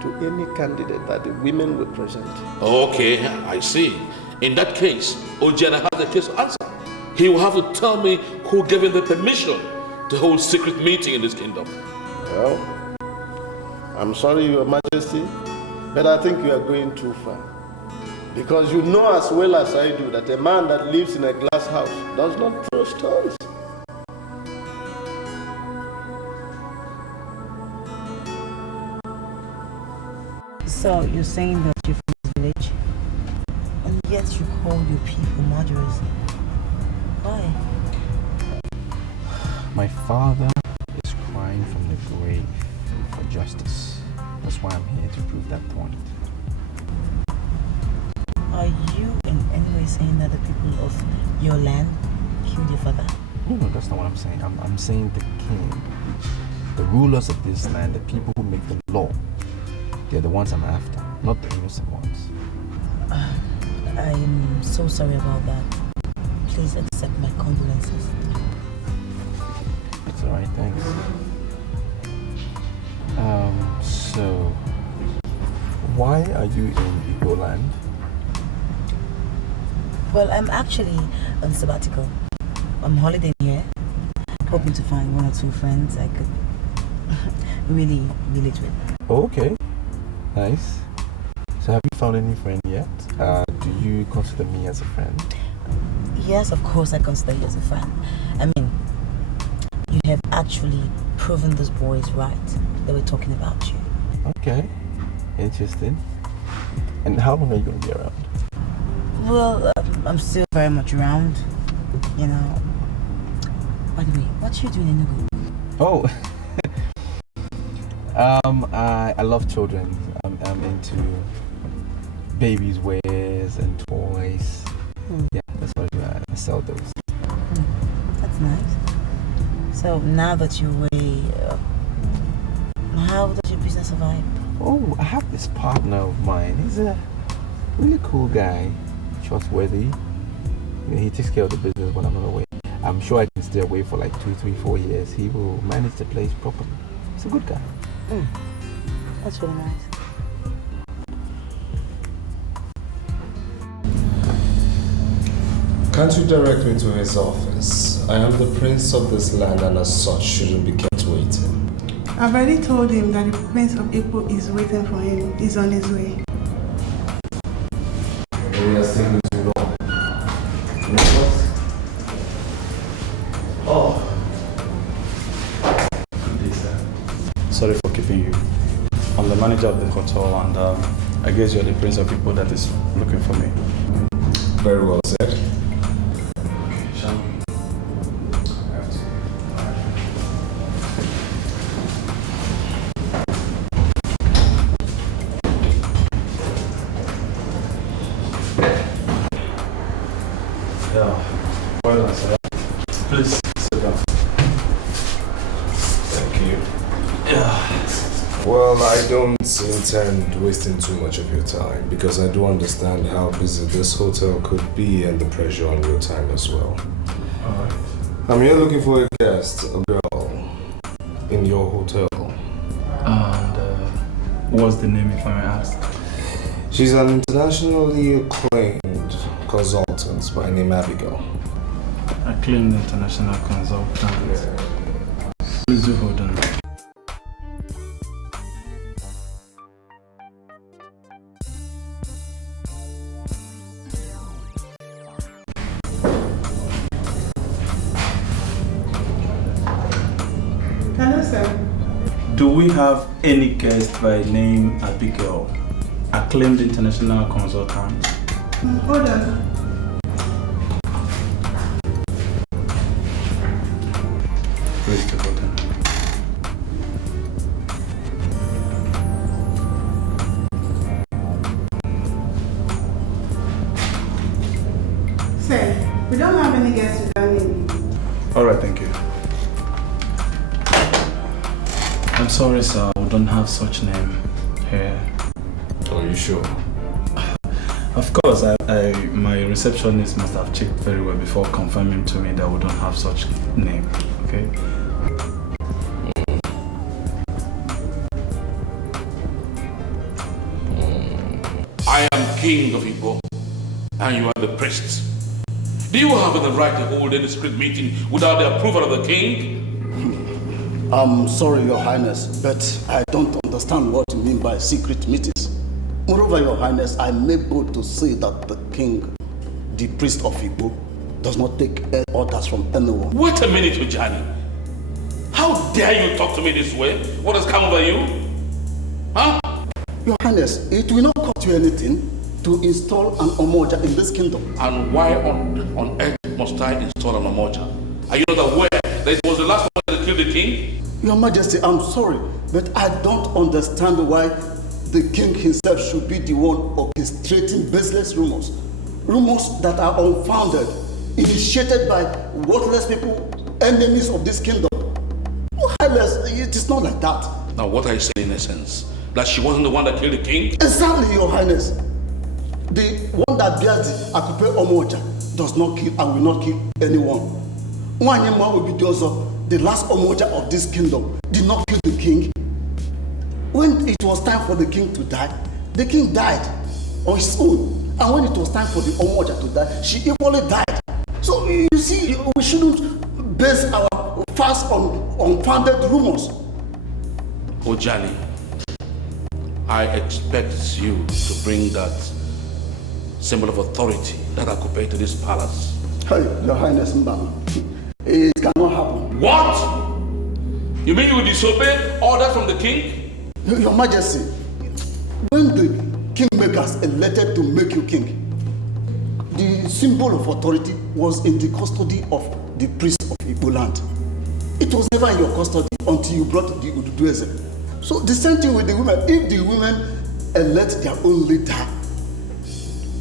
to any candidate that the women will present. Okay, I see. In that case, Ojiana has a case to answer. He will have to tell me who gave him the permission to hold secret meeting in this kingdom. Well, I'm sorry, Your Majesty, but I think you are going too far. Because you know as well as I do that a man that lives in a glass house does not throw stones. So you're saying that you're from this village, and yet you call your people murderers. Why? My father is crying from the grave for justice. That's why I'm here to prove that point. Are you in any way saying that the people of your land killed your father? No, that's not what I'm saying. I'm saying the king, the rulers of this land, the people who make the law, they're the ones I'm after, not the innocent ones. I'm so sorry about that. Please accept my condolences. It's alright, thanks. So, why are you in Igbo land? Well, I'm actually on sabbatical. I'm holidaying here, hoping to find one or two friends I could really relate with. Okay, nice. So have you found any friend yet? Do you consider me as a friend? Yes, of course I consider you as a friend. I mean, you have actually proven those boys right. They were talking about you. Okay, interesting. And how long are you going to be around? Well, I'm still very much around, you know. By the way, what you doing in Enugu? Oh, I love children. I'm into babies' wares and toys. Yeah, that's what I do. I sell those. That's nice. So now that you're away, how does your business survive? Oh, I have this partner of mine. He's a really cool guy, trustworthy. You know, he takes care of the business when I'm not away. I'm sure I can stay away for like 2, 3, 4 years. He will manage the place properly. He's a good guy. That's really nice. Can't you direct me to his office? I am the prince of this land and as such shouldn't be kept waiting. I've already told him that the prince of Igbo is waiting for him. He's on his way. guys taking too long? Oh. Good day, sir. Sorry for keeping you. I'm the manager of the hotel, and I guess you're the prince of people that is looking for me. Very well said. Yeah. Well done, sir. Please sit down. Thank you. Yeah. Well, I don't intend wasting too much of your time because I do understand how busy this hotel could be and the pressure on your time as well. Alright. I'm here looking for a guest, a girl, in your hotel. And what's the name, if I may ask? She's an internationally acclaimed consultant by name Abigail. Acclaimed international consultant. Yeah. Please do hold on. Hello, sir. Do we have any guest by name Abigail? Acclaimed international consultant. Hold on. Please do hold on. Sir, we don't have any guests with that name. Alright, thank you. I'm sorry, sir, we don't have such name here. Are you sure? Of course, my receptionist must have checked very well before confirming to me that we don't have such name, okay? I am king of Igbo, and you are the priest. Do you have the right to hold any secret meeting without the approval of the king? I'm sorry, Your Highness, but I don't understand what you mean by secret meetings. Moreover, Your Highness, I may bold to say that the king, the priest of Igbo, does not take orders from anyone. Wait a minute, Ojani. How dare you talk to me this way? What has come over you? Huh? Your Highness, it will not cost you anything to install an Omoja in this kingdom. And why on earth must I install an Omoja? Are you not aware that it was the last one that killed the king? Your Majesty, I'm sorry, but I don't understand why the king himself should be the one orchestrating baseless rumors. Rumors that are unfounded, initiated by worthless people, enemies of this kingdom. Your Highness, it is not like that. Now what are you saying in essence? That she wasn't the one that killed the king? Exactly, Your Highness. The one that bears the Akupe Omoja does not kill and will not kill anyone. Nwanyema Obidozo, the last Omoja of this kingdom, did not kill the king. When it was time for the king to die, the king died on his own. And when it was time for the Omoja to die, she equally died. So you see, we shouldn't base our fast on unfounded rumors. Ojani, I expect you to bring that symbol of authority that I could pay to this palace. Hey, Your Highness Mbama, it cannot happen. What? You mean you will disobey orders from the king? Your Majesty, when the kingmakers elected to make you king, the symbol of authority was in the custody of the priest of Igbo land. It was never in your custody until you brought the Ududueze. So the same thing with the women. If the women elect their own leader,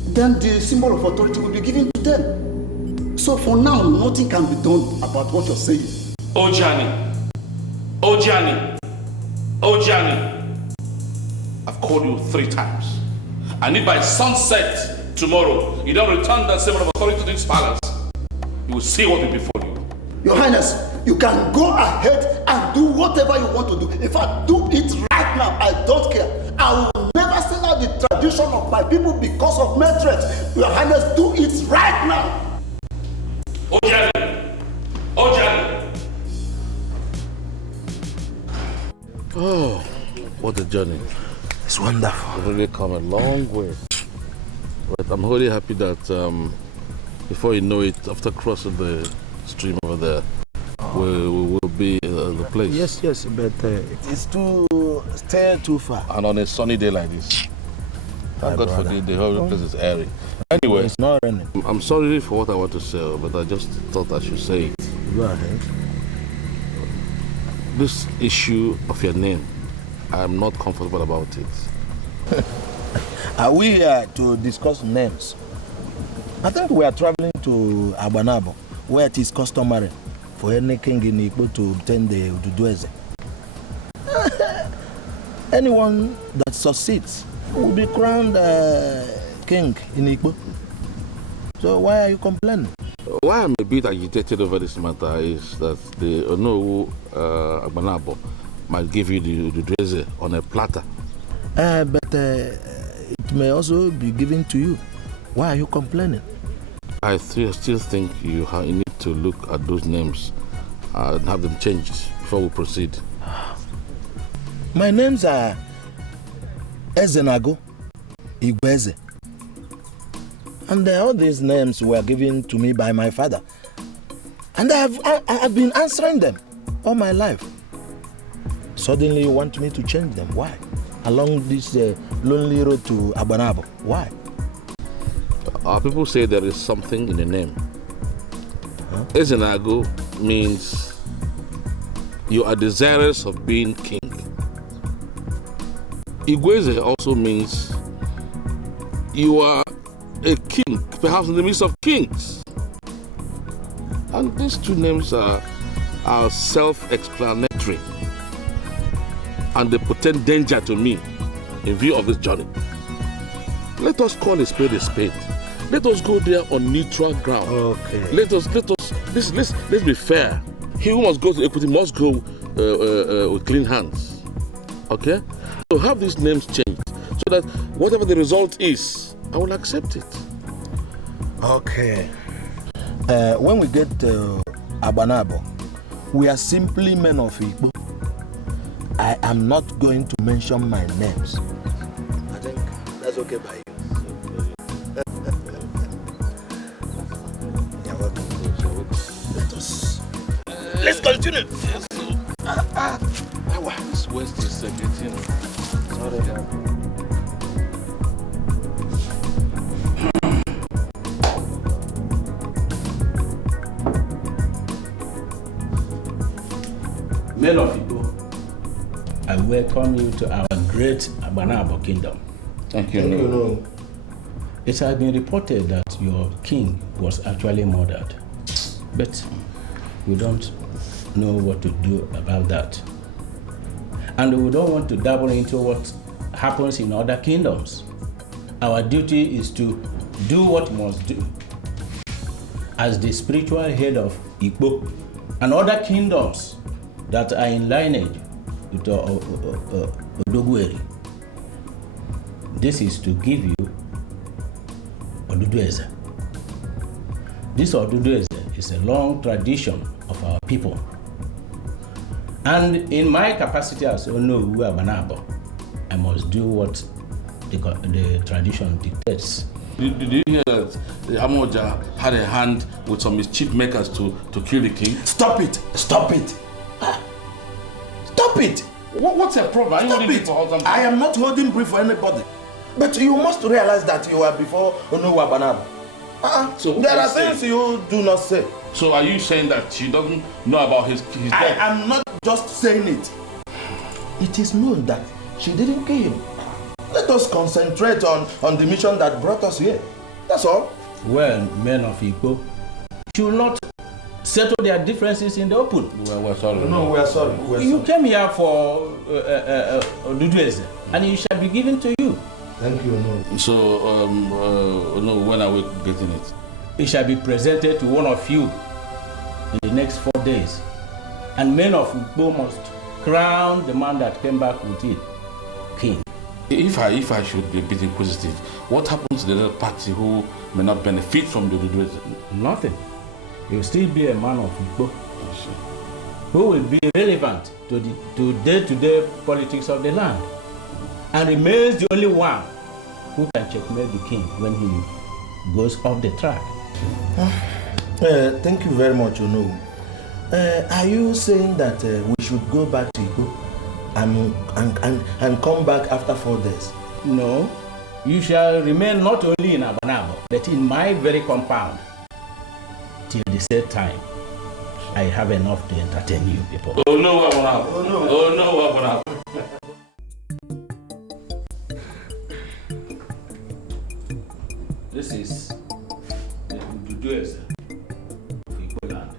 then the symbol of authority will be given to them. So for now, nothing can be done about what you're saying. Ojani, I've called you 3 times. And if by sunset tomorrow you don't return that symbol of authority to this palace, you will see what will be before you. Your Highness, you can go ahead and do whatever you want to do. In fact, do it right now. I don't care. I will never sell out the tradition of my people because of mere threats. Your Highness, do it right now. Ojani. Oh, what a journey. It's wonderful. We've really come a long way. But I'm wholly happy that before you know it, after crossing the stream over there, we will be the place. Yes, but it's still too far. And on a sunny day like this. Thank God for the whole place is airy. Anyway, it's not raining. I'm sorry for what I want to say, but I just thought I should say it. Go ahead. This issue of your name, I'm not comfortable about it. Are we here to discuss names? I think we are traveling to Agbanabo, where it is customary for any king in Igbo to obtain the Odudueze. Anyone that succeeds will be crowned king in Igbo. So why are you complaining? Why I'm a bit agitated over this matter is that the Onowu Agbanabo might give you the Odudueze on a platter. But it may also be given to you. Why are you complaining? I still think you need to look at those names and have them changed before we proceed. My names are Ezenago, Igweze. And all these names were given to me by my father. And I have been answering them all my life. Suddenly you want me to change them. Why? Along this lonely road to Agbanabo. Why? Our people say there is something in the name. Huh? Ezenago means you are desirous of being king. Igweze also means you are a king, perhaps in the midst of kings. And these two names are self-explanatory. And they portend danger to me in view of this journey. Let us call a spade a spade. Let us go there on neutral ground. Okay. Let's be fair. He who must go to equity must go with clean hands. Okay? So have these names changed so that whatever the result is, I will accept it. Okay. When we get to Agbanabo, we are simply men of Igbo. I am not going to mention my names. I think that's okay by you. You're welcome. Let's continue. This West is getting. Sorry. Men of Igbo, I welcome you to our great Agbanabo kingdom. Thank you. It has been reported that your king was actually murdered, but we don't know what to do about that. And we don't want to dabble into what happens in other kingdoms. Our duty is to do what we must do as the spiritual head of Igbo and other kingdoms that are in lineage with Odogueri. This is to give you Odudueze. This Odudueze is a long tradition of our people. And in my capacity as Onowu Agbanabo, I must do what the tradition dictates. Did you hear that the Amoja had a hand with some mischief makers to kill the king? Stop it! Stop it! Stop it! What's your problem? Are you holding brief for something? I am not holding brief for anybody. But you must realize that you are before Onowu Agbanabo. So there are things you do not say. So are you saying that she doesn't know about his death? I am not just saying it. It is known that she didn't kill him. Let us concentrate on the mission that brought us here. That's all. Well, men of Igbo should not settle their differences in the open. We're sorry. No, we are sorry. You came here for Odudueze, and it shall be given to you. Thank you, no. So, when are we getting it? It shall be presented to one of you in the next 4 days. And men of Igbo must crown the man that came back with it king. If I should be a bit inquisitive, what happens to the other party who may not benefit from the Odudueze? Nothing. He will still be a man of Igbo who will be relevant to the day-to-day politics of the land and remains the only one who can checkmate the king when he goes off the track. Thank you very much, Ono. Are you saying that we should go back to Igbo and come back after 4 days? No, you shall remain not only in Abanabo, but in my very compound till the said time. I have enough to entertain you people. Oh no, Abanabo. Oh no. Oh no, Abanabo. This is the Ududueze of Igbo land.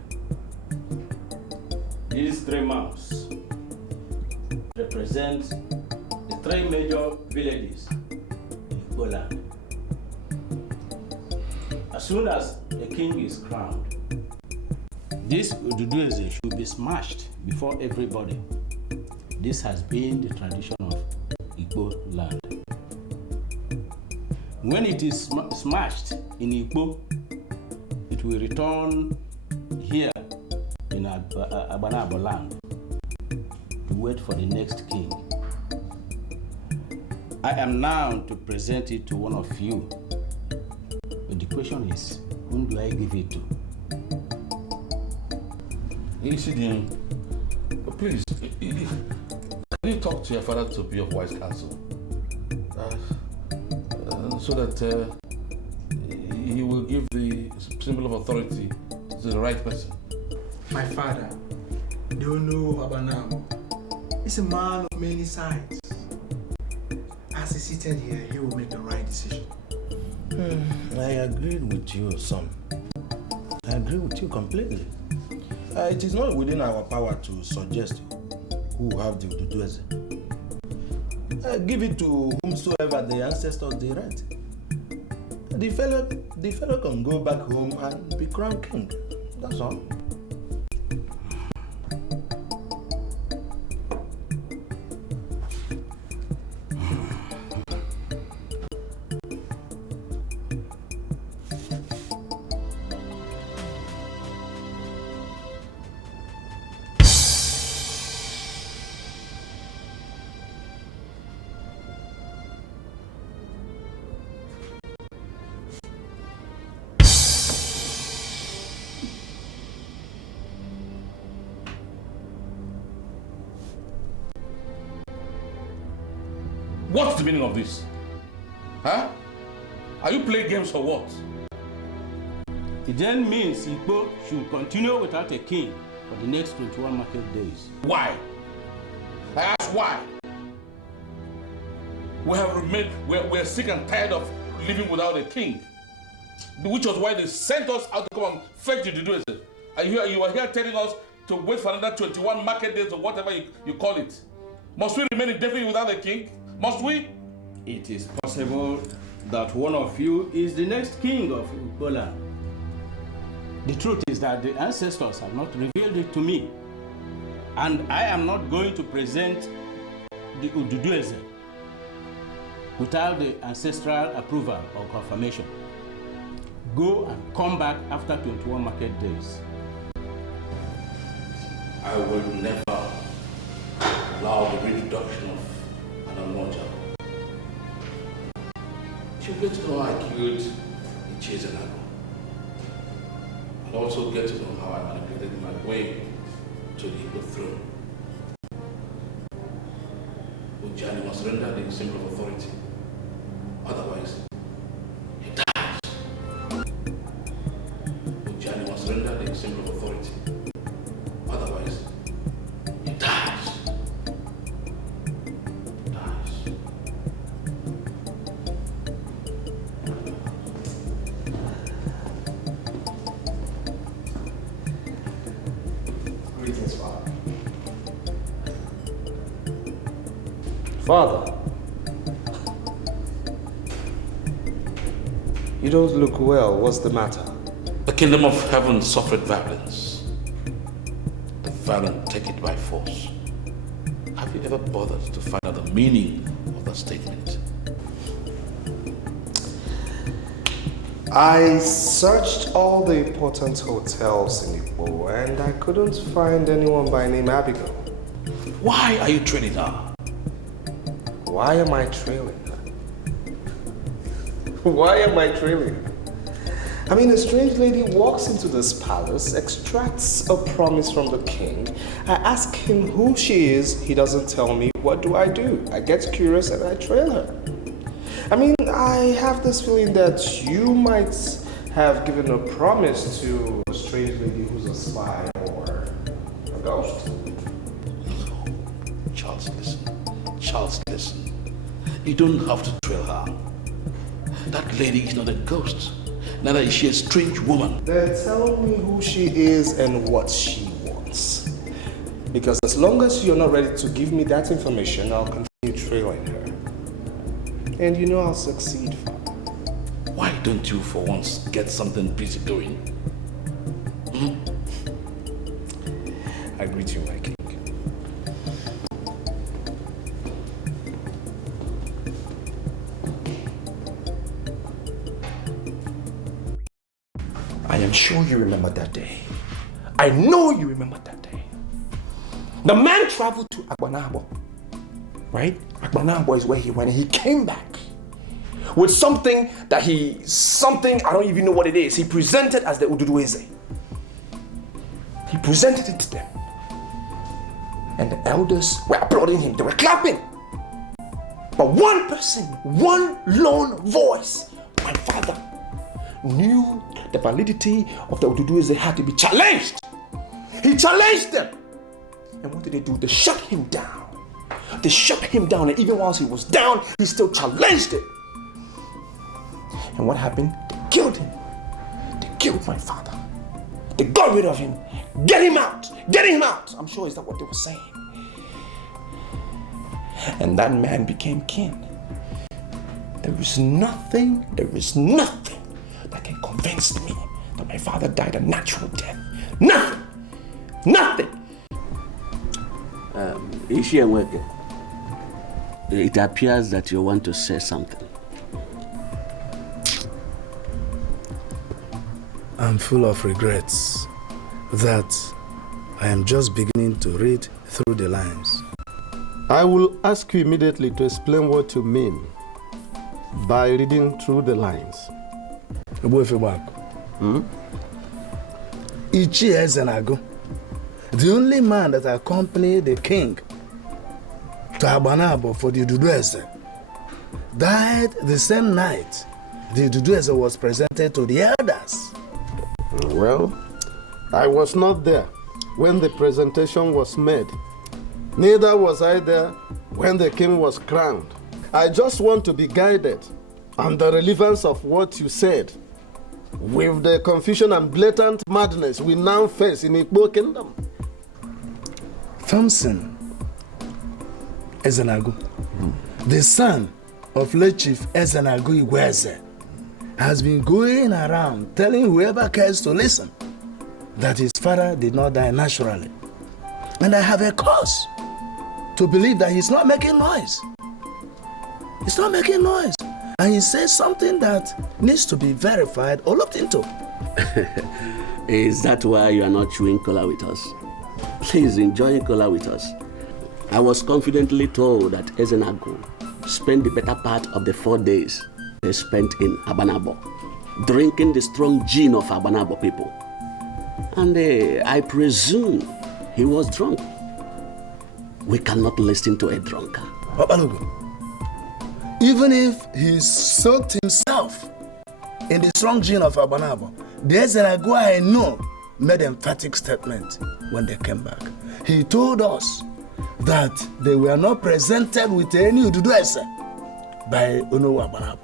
These 3 mounts represent the 3 major villages in Igbo land. As soon as a king is crowned, this Ududueze should be smashed before everybody. This has been the tradition of Igbo land. When it is smashed in Igbo, it will return here in Abanabo land to wait for the next king. I am now to present it to one of you. But the question is, whom do I give it to? Isidian, please, can you talk to your father to be of wise counsel? So that he will give the symbol of authority to the right person. My father, don't know Abanabo. He's a man of many sides. As he seated here, he will make the right decision. I agree with you, son. I agree with you completely. It is not within our power to suggest who have the Ududueze. Give it to whomsoever the ancestors direct. The fellow can go back home and be crowned king. That's all. What's the meaning of this? Huh? Are you playing games or what? It then means Igbo should continue without a king for the next 21 market days. Why? I ask why? We're sick and tired of living without a king. Which was why they sent us out to come and fetch the Ududueze. And you are here telling us to wait for another 21 market days or whatever you call it. Must we remain indefinitely without a king? Must we? It is possible that one of you is the next king of Igbo land. The truth is that the ancestors have not revealed it to me. And I am not going to present the Ududueze without the ancestral approval or confirmation. Go and come back after 21 market days. I will never allow the reintroduction of an Umoja. She'll get to know how I killed Ezuruonye. And also get to know how I manipulated my way to the Igbo throne. Ujani must render the symbol of authority. Otherwise, he dies. Ujani must render the symbol of authority. Otherwise, he dies. Greetings, Father. Father, you don't look well. What's the matter? The kingdom of heaven suffered violence. The violent take it by force. Have you ever bothered to find out the meaning of that statement? I searched all the important hotels in Igbo and I couldn't find anyone by name Abigail. Why are you trailing her? Why am I trailing her? Why am I trailing? I mean, a strange lady walks into this palace, extracts a promise from the king. I ask him who she is, he doesn't tell me. What do? I get curious and I trail her. I mean, I have this feeling that you might have given a promise to a strange lady who's a spy or a ghost. Charles, listen. Charles, listen. You don't have to trail her. That lady is not a ghost. Neither is she a strange woman. Then tell me who she is and what she wants. Because as long as you're not ready to give me that information, I'll continue trailing her. And you know I'll succeed. Why don't you for once get something busy going? I greet you, my king. I am sure you remember that day. I know you remember that day. The man traveled to Agbanabo, right? Agbanabo is where he went and he came back with something that I don't even know what it is. He presented as the Ududueze. He presented it to them. And the elders were applauding him. They were clapping. But one person, one lone voice, my father, knew the validity of the Ududueze had to be challenged. He challenged them. And what did they do? They shut him down. They shut him down, and even whilst he was down, he still challenged it. And what happened? They killed him. They killed my father. They got rid of him. Get him out! Get him out! I'm sure is that what they were saying. And that man became king. There is nothing that can convince me that my father died a natural death. Nothing! Nothing! Ezuruonye, it appears that you want to say something. I'm full of regrets that I am just beginning to read through the lines. I will ask you immediately to explain what you mean by reading through the lines. Ichi Ezenago, the only man that accompanied the king to Agbanabo for the Ududueze, died the same night the Ududueze was presented to the elders. Well, I was not there when the presentation was made. Neither was I there when the king was crowned. I just want to be guided on the relevance of what you said with the confusion and blatant madness we now face in Igbo kingdom. Thompson Ezenago, the son of late Chief Ezenago Igweze, has been going around telling whoever cares to listen that his father did not die naturally. And I have a cause to believe that he's not making noise. He's not making noise. And he says something that needs to be verified or looked into. Is that why you are not chewing cola with us? Please enjoy cola with us. I was confidently told that Ezenago spent the better part of the 4 days they spent in Agbanabo, drinking the strong gin of Agbanabo people. And I presume he was drunk. We cannot listen to a drunkard. Even if he soaked himself in the strong gin of Agbanabo, the Ezenago I know made an emphatic statement when they came back. He told us that they were not presented with any Ududueze by Onowu Agbanabo.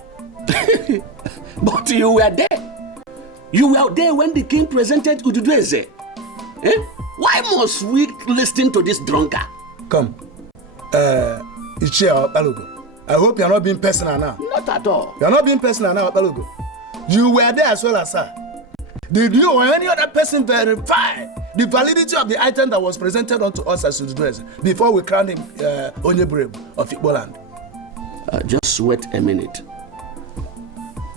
But you were there. You were there when the king presented Ududueze. Why must we listen to this drunkard? Come, Ichia Okpalogo, I hope you are not being personal now. Not at all. You are not being personal now, Okpalogo. You were there as well as her. Did you or any other person verify the validity of the item that was presented unto us as Ududueze before we crowned him Onyebrem of Igbo land? Just wait a minute.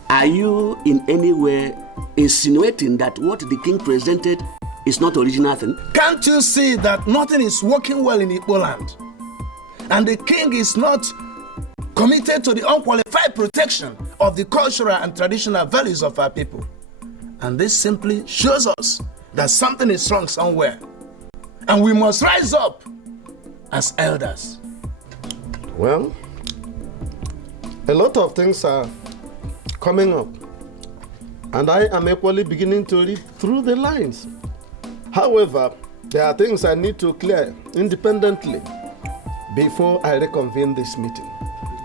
Are you in any way insinuating that what the king presented is not original thing? Can't you see that nothing is working well in Igbo land? And the king is not committed to the unqualified protection of the cultural and traditional values of our people. And this simply shows us that something is wrong somewhere. And we must rise up as elders. Well, a lot of things are coming up. And I am equally beginning to read through the lines. However, there are things I need to clear independently before I reconvene this meeting.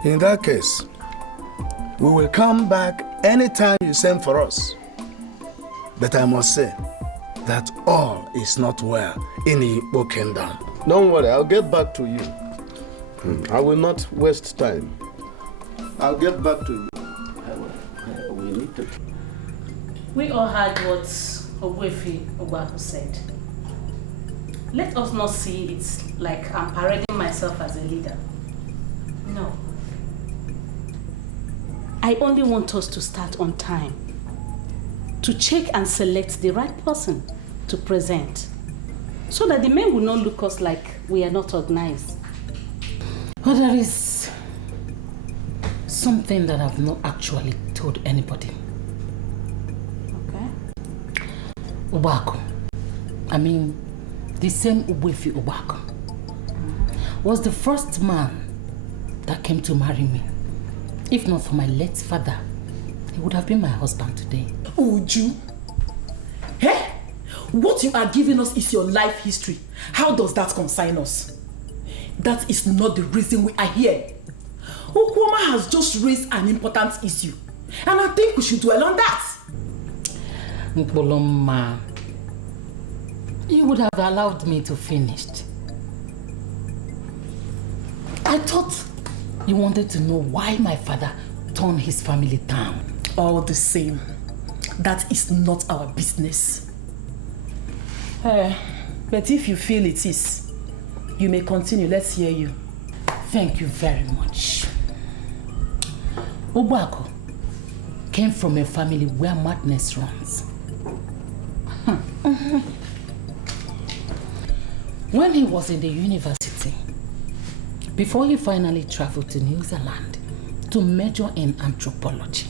In that case, we will come back anytime you send for us. But I must say that all is not well in the Igbo kingdom. Don't worry, I'll get back to you. I will not waste time. I'll get back to you. We all heard what Ogwefi Ogbaku said. Let us not see it like I'm parading myself as a leader. No. I only want us to start on time, to check and select the right person to present, so that the men will not look us like we are not organized. But there is something that I've not actually told anybody. Okay. Ubako, I mean, the same Ogwefi Ubako, was the first man that came to marry me. If not for my late father, he would have been my husband today. Uju, hey, what you are giving us is your life history. How does that concern us? That is not the reason we are here. Okwoma has just raised an important issue, and I think we should dwell on that. Nkoloma, you would have allowed me to finish. I thought you wanted to know why my father turned his family down. All the same, that is not our business. But if you feel it is, you may continue. Let's hear you. Thank you very much. Ubako came from a family where madness runs. When he was in the university, before he finally traveled to New Zealand to major in anthropology,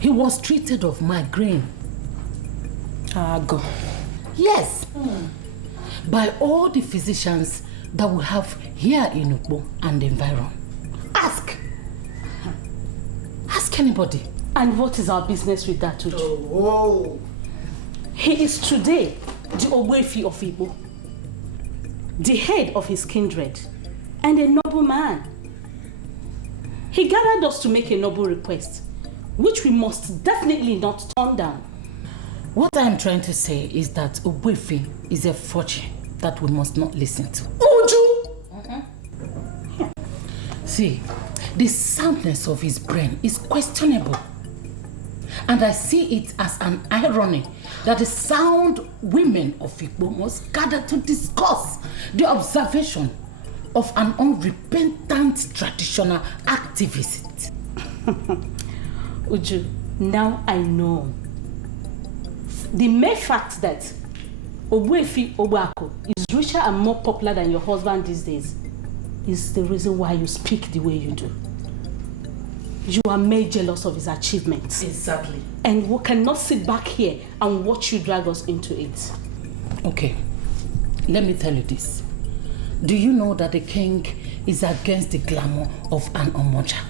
he was treated of migraine. Go. Yes. By all the physicians that we have here in Ukbo and the environ. Ask anybody. And what is our business with that, Uju? Oh. He is today the Ogwefi of Igbo, the head of his kindred, and a noble man. He gathered us to make a noble request, which we must definitely not turn down. What I'm trying to say is that Ogwefi is a fortune that we must not listen to. Uju! See, the soundness of his brain is questionable. And I see it as an irony that the sound women of Igbo must gather to discuss the observation of an unrepentant traditional activist. Uju, now I know. The mere fact that Ogwefi Ogwako is richer and more popular than your husband these days is the reason why you speak the way you do. You are made jealous of his achievements. Exactly. And we cannot sit back here and watch you drag us into it. Okay, let me tell you this. Do you know that the king is against the glamour of an Omoja?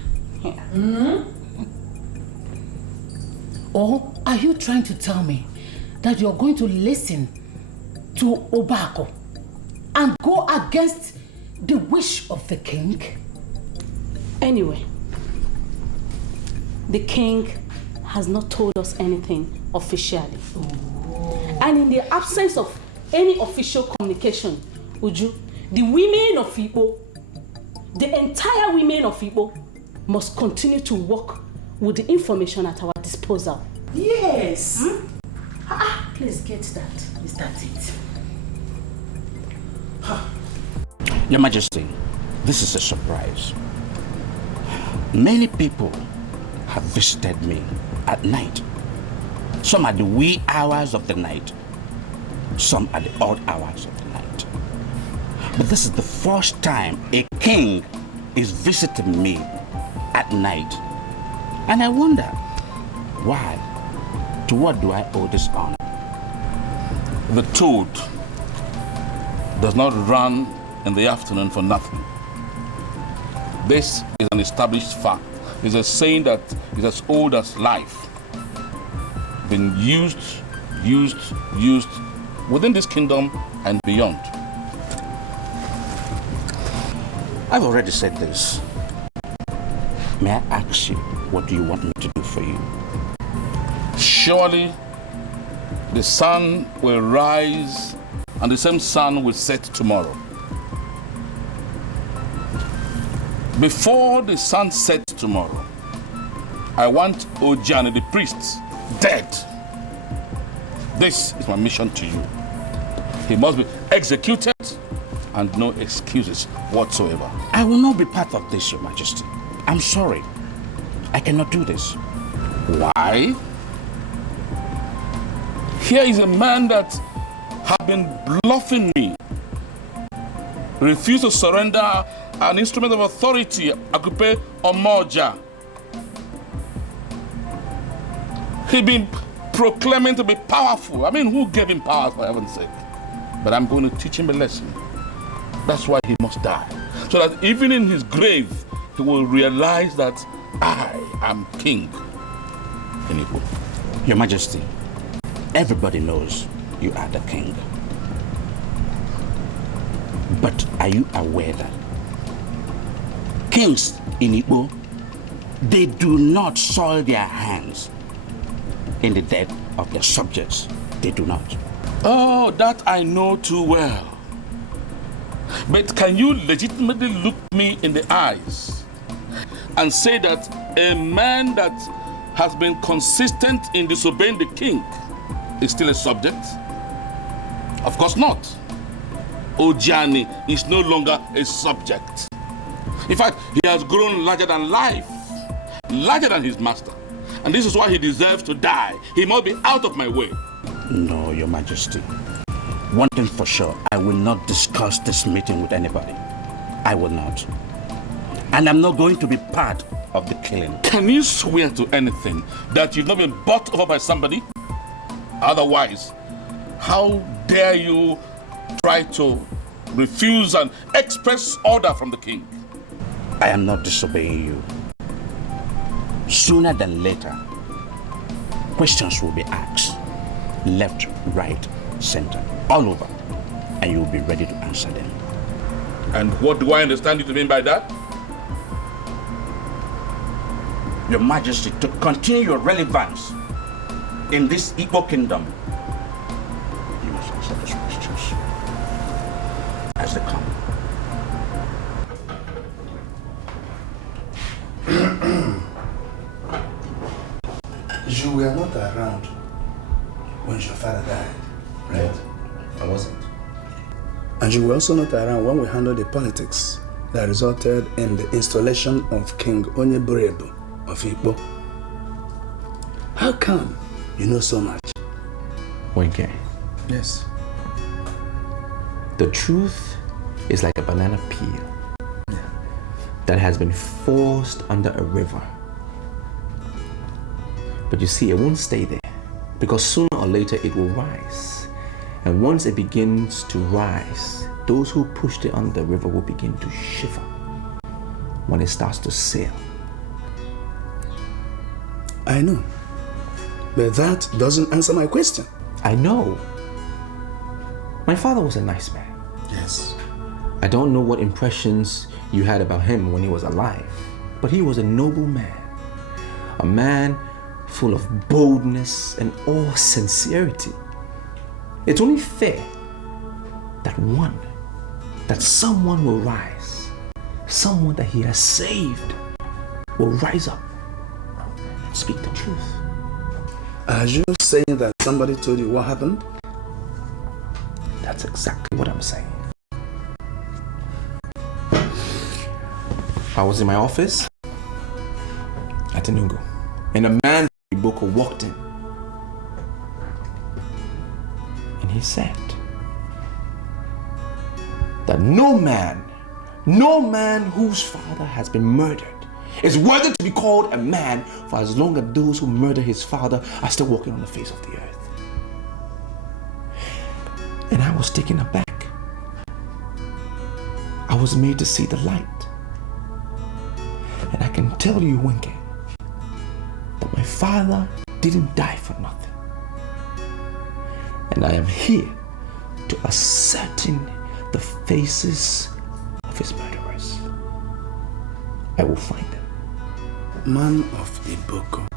Yeah. Or are you trying to tell me that you're going to listen to Obako and go against the wish of the king? Anyway, the king has not told us anything officially. And in the absence of any official communication, Uju, the women of Igbo, the entire women of Igbo, must continue to work with the information at our disposal. Yes. Please get that. Is that it? Your Majesty, this is a surprise. Many people have visited me at night. Some at the wee hours of the night, some at the odd hours of the night. But this is the first time a king is visiting me at night. And I wonder, why? To what do I owe this honor? The toad does not run in the afternoon for nothing. This is an established fact. It's a saying that is as old as life. Been used within this kingdom and beyond. I've already said this. May I ask you, what do you want me to do for you? Surely the sun will rise and the same sun will set tomorrow. Before the sun sets tomorrow, I want Ojani the priest dead. This is my mission to you. He must be executed and no excuses whatsoever. I will not be part of this, Your Majesty. I'm sorry. I cannot do this. Why? Here is a man that has been bluffing me. Refused to surrender an instrument of authority, Akupe Omoja. He's been proclaiming to be powerful. I mean, who gave him power, for heaven's sake? But I'm going to teach him a lesson. That's why he must die. So that even in his grave, he will realize that I am king in Igbo. Your Majesty, everybody knows you are the king. But are you aware that kings in Igbo, they do not soil their hands in the death of their subjects? They do not. Oh, that I know too well. But can you legitimately look me in the eyes and say that a man that has been consistent in disobeying the king is still a subject? Of course not. Ojani is no longer a subject. In fact, he has grown larger than life, larger than his master. And this is why he deserves to die. He must be out of my way. No, Your Majesty. One thing for sure, I will not discuss this meeting with anybody. I will not. And I'm not going to be part of the killing. Can you swear to anything that you've not been bought over by somebody? Otherwise, how dare you try to refuse and express order from the king? I am not disobeying you. Sooner than later, questions will be asked. Left, right, center, all over. And you will be ready to answer them. And what do I understand you to mean by that? Your Majesty, to continue your relevance in this Igbo kingdom, you must answer those questions as they come. You were not around when your father died, right? I wasn't. And you were also not around when we handled the politics that resulted in the installation of King Onyeburebu of Igbo. How come you know so much? Wenke. Yes. The truth is like a banana peel that has been forced under a river. But you see, it won't stay there because sooner or later it will rise. And once it begins to rise, those who pushed it under the river will begin to shiver when it starts to sail. I know. But that doesn't answer my question. I know. My father was a nice man. Yes. I don't know what impressions you had about him when he was alive, but he was a noble man. A man full of boldness and all sincerity. It's only fair that someone will rise, someone that he has saved will rise up and speak the truth. Are you saying that somebody told you what happened? That's exactly what I'm saying. I was in my office at Enugu, and a man from Iboko walked in. And he said that no man whose father has been murdered is worthy to be called a man for as long as those who murder his father are still walking on the face of the earth. And I was taken aback. I was made to see the light. And I can tell you, Winke, that my father didn't die for nothing. And I am here to ascertain the faces of his murderers. I will find them. Man of Iboko.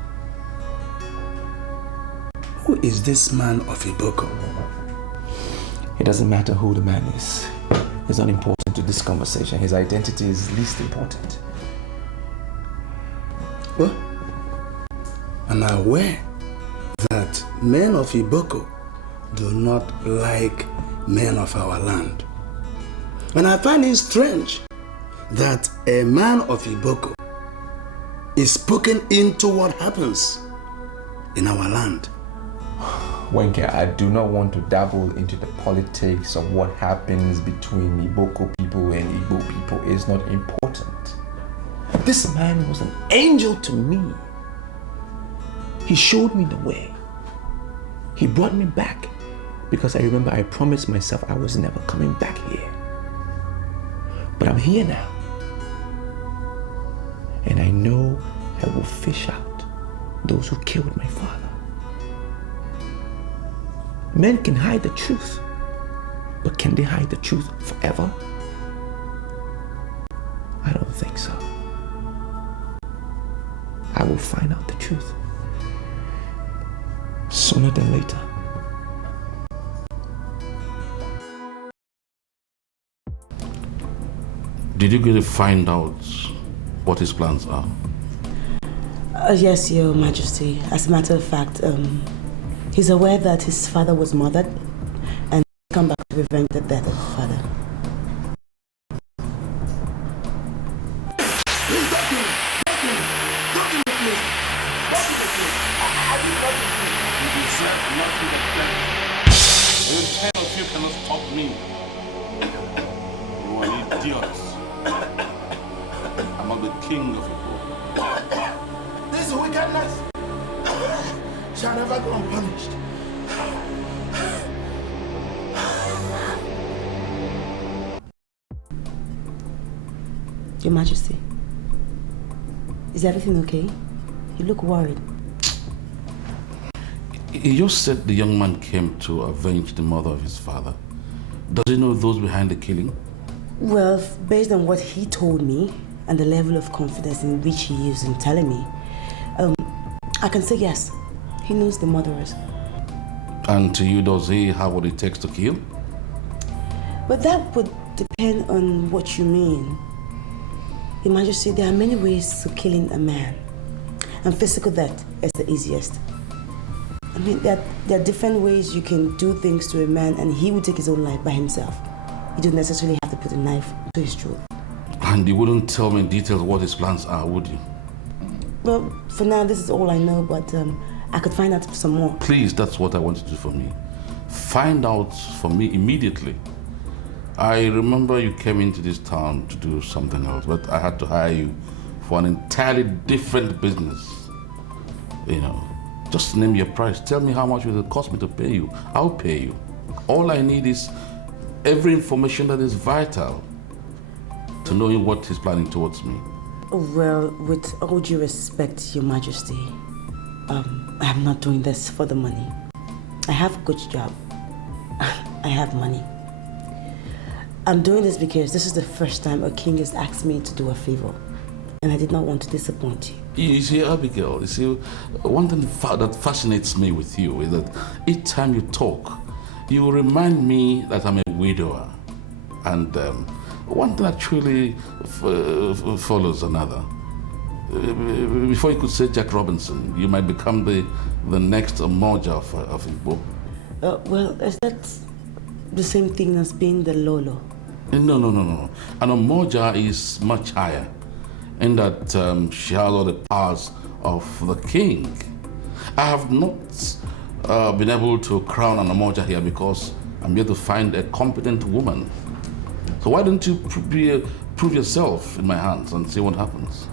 Who is this man of Iboko? It doesn't matter who the man is. It's not important to this conversation. His identity is least important. Well, I'm aware that men of Iboko do not like men of our land. And I find it strange that a man of Iboko is spoken into what happens in our land. Wenke, I do not want to dabble into the politics of what happens between Iboko people and Igbo people. It's not important. This man was an angel to me. He showed me the way. He brought me back because I remember I promised myself I was never coming back here. But I'm here now. And I know I will fish out those who killed my father. Men can hide the truth, but can they hide the truth forever? I don't think so. I will find out the truth sooner than later. Did you get to find out what his plans are? Yes, Your Majesty. As a matter of fact, he's aware that his father was murdered and come back to revenge the death of his father. The 10 of you cannot stop me. You are idiots. I'm not the king of Igbo. This wickedness shall never go unpunished. Your Majesty, is everything okay? You look worried. He just said the young man came to avenge the mother of his father. Does he know those behind the killing? Well, based on what he told me and the level of confidence in which he is in telling me, I can say yes, he knows the murderers. And to you, does he have what it takes to kill? But that would depend on what you mean. Your Majesty, there are many ways to killing a man, and physical death is the easiest. I mean, there are different ways you can do things to a man and he will take his own life by himself. You don't necessarily have to put a knife to his throat. And you wouldn't tell me in detail what his plans are, would you? Well, for now, this is all I know, but I could find out some more. Please, that's what I want you to do for me. Find out for me immediately. I remember you came into this town to do something else, but I had to hire you for an entirely different business. You know, just name your price. Tell me how much it will cost me to pay you. I'll pay you. All I need is every information that is vital to knowing what he's planning towards me. Well, with all due respect, Your Majesty, I'm not doing this for the money. I have a good job. I have money. I'm doing this because this is the first time a king has asked me to do a favor, and I did not want to disappoint you. You see, Abigail, you see, one thing that fascinates me with you is that each time you talk, you remind me that I'm a widower. And one thing actually follows another. Before you could say Jack Robinson, you might become the next Moja of Igbo. Well, is that the same thing as being the Lolo? No. An Omoja is much higher in that she has all the powers of the king. I have not been able to crown an Omoja here because I'm here to find a competent woman. So why don't you prove yourself in my hands and see what happens?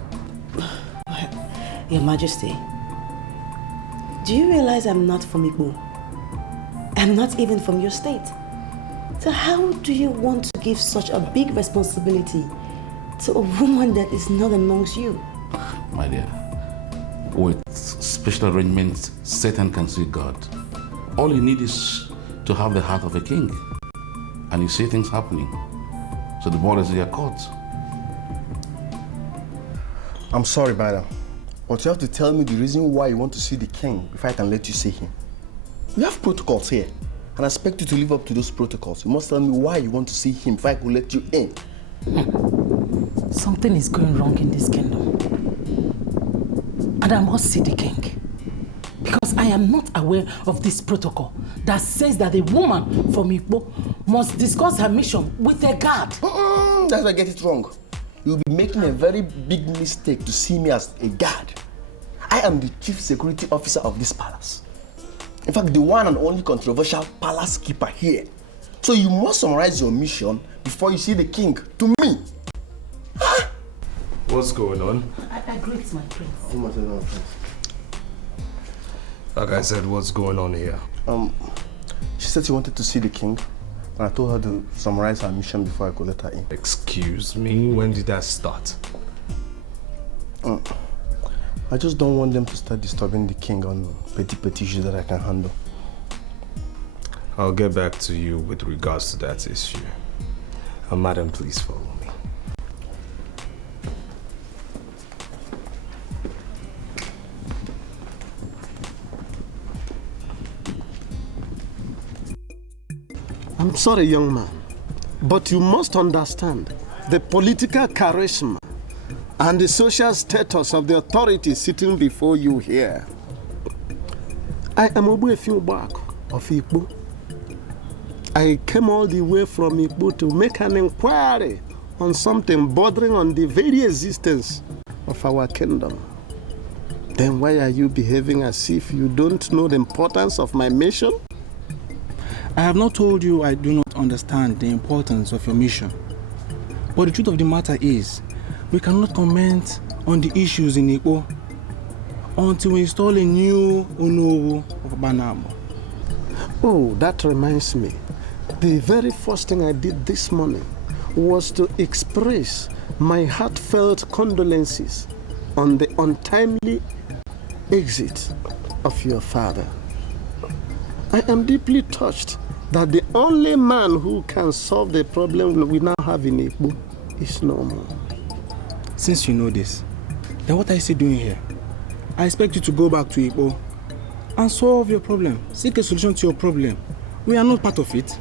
Your Majesty, do you realize I'm not from Igbo? I'm not even from your state. So how do you want to give such a big responsibility to a woman that is not amongst you? My dear, with special arrangements, Satan can see God. All you need is to have the heart of a king. And you see things happening. So the ball is in your court. I'm sorry, madam, but you have to tell me the reason why you want to see the king before I can let you see him. We have protocols here, and I expect you to live up to those protocols. You must tell me why you want to see him before I can let you in. Something is going wrong in this kingdom. And I must see the king. Because I am not aware of this protocol that says that a woman from Igbo must discuss her mission with a guard. That's why I get it wrong. You'll be making a very big mistake to see me as a guard. I am the chief security officer of this palace. In fact, the one and only controversial palace keeper here. So you must summarize your mission before you see the king to me. Huh? What's going on? I greet my prince. Like I said, what's going on here? She said she wanted to see the king, and I told her to summarize her mission before I could let her in. Excuse me, when did that start? I just don't want them to start disturbing the king on petty issues that I can handle. I'll get back to you with regards to that issue. Madam, please follow me. I'm sorry, young man, but you must understand the political charisma and the social status of the authorities sitting before you here. I am Obuefi Ubak of Igbo. I came all the way from Igbo to make an inquiry on something bordering on the very existence of our kingdom. Then why are you behaving as if you don't know the importance of my mission? I have not told you I do not understand the importance of your mission. But the truth of the matter is, we cannot comment on the issues in Igbo until we install a new Onowu of Banabo. Oh, that reminds me. The very first thing I did this morning was to express my heartfelt condolences on the untimely exit of your father. I am deeply touched that the only man who can solve the problem we now have in Igbo is no more. Since you know this, then what are you still doing here? I expect you to go back to Igbo and solve your problem. Seek a solution to your problem. We are not part of it.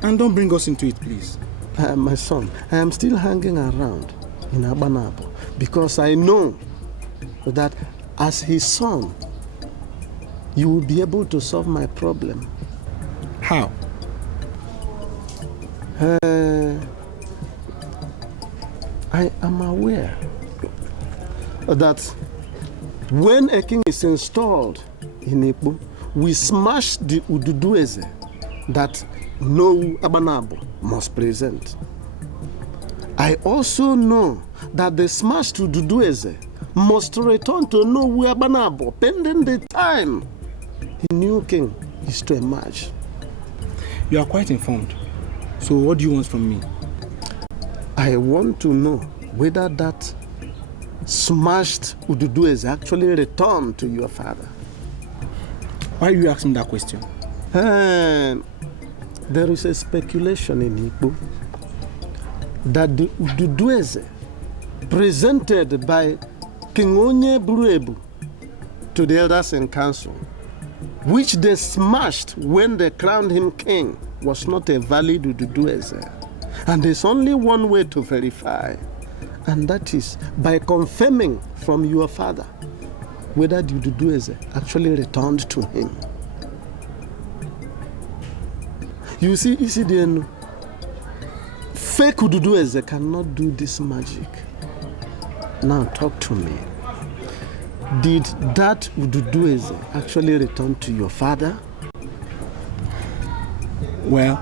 And don't bring us into it, please. My son, I am still hanging around in Abanabo because I know that as his son, you will be able to solve my problem. How? I am aware that when a king is installed in Igbo, we smash the Ududueze that no Abanabo must present. I also know that the smashed Ududueze must return to Nowu Abanabo pending the time the new king is to emerge. You are quite informed. So what do you want from me? I want to know whether that smashed Ududueze actually returned to your father. Why are you asking that question? There is a speculation in Igbo that the Ududueze presented by King Onye Buruebu to the elders in council, which they smashed when they crowned him king, was not a valid Ududueze. And there's only one way to verify, and that is by confirming from your father whether the Ududueze actually returned to him. You see, Isidienu, fake Ududueze cannot do this magic. Now talk to me. Did that Ududueze actually return to your father? Well,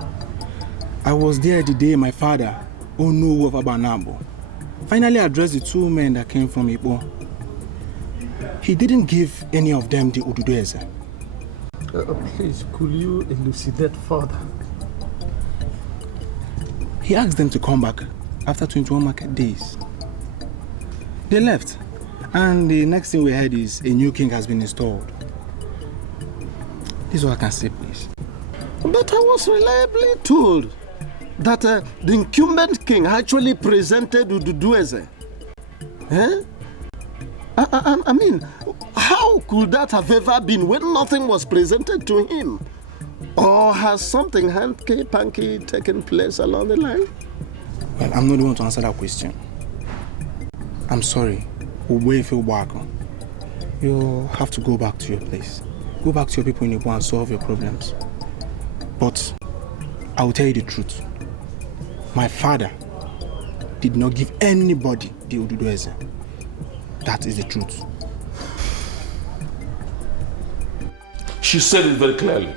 I was there the day my father, Onowu of Abanabo, finally addressed the two men that came from Igbo he didn't give any of them the Ududueze. Please, could you elucidate further? He asked them to come back after 21 market days. They left, and the next thing we heard is a new king has been installed. This is what I can say, please. But I was reliably told that the incumbent king actually presented Ududueze. Eh? I mean, how could that have ever been when nothing was presented to him? Or has something hanky-panky taken place along the line? Well, I'm not the one to answer that question. I'm sorry. You have to go back to your place. Go back to your people in Igbo and solve your problems. But I will tell you the truth. My father did not give anybody the Ududueze. That is the truth. She said it very clearly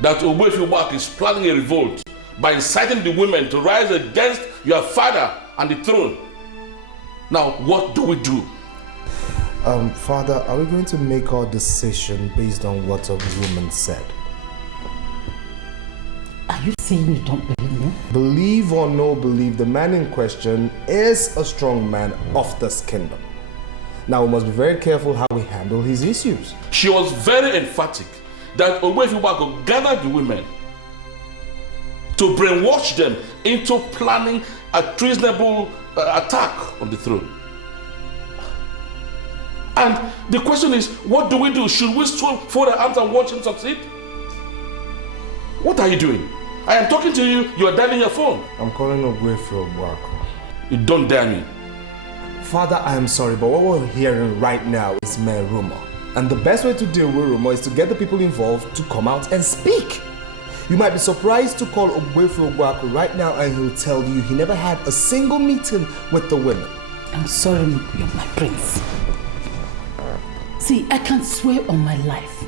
that Ogbuefi is planning a revolt by inciting the women to rise against your father and the throne. Now, what do we do? Father, are we going to make our decision based on what a woman said? Are you saying you don't believe me? Believe or no believe, the man in question is a strong man of this kingdom. Now, we must be very careful how we handle his issues. She was very emphatic that Ogbuefi gathered the women to brainwash them into planning a treasonable attack on the throne. And the question is, what do we do? Should we fold our arms and watch him succeed? What are you doing? I am talking to you, you are dialing your phone. I'm calling Ogbuefi. You don't dare me. Father, I am sorry, but what we're hearing right now is mere rumor. And the best way to deal with rumor is to get the people involved to come out and speak. You might be surprised to call Ogbuefi right now and he'll tell you he never had a single meeting with the women. I'm sorry, you're my prince. See, I can't swear on my life.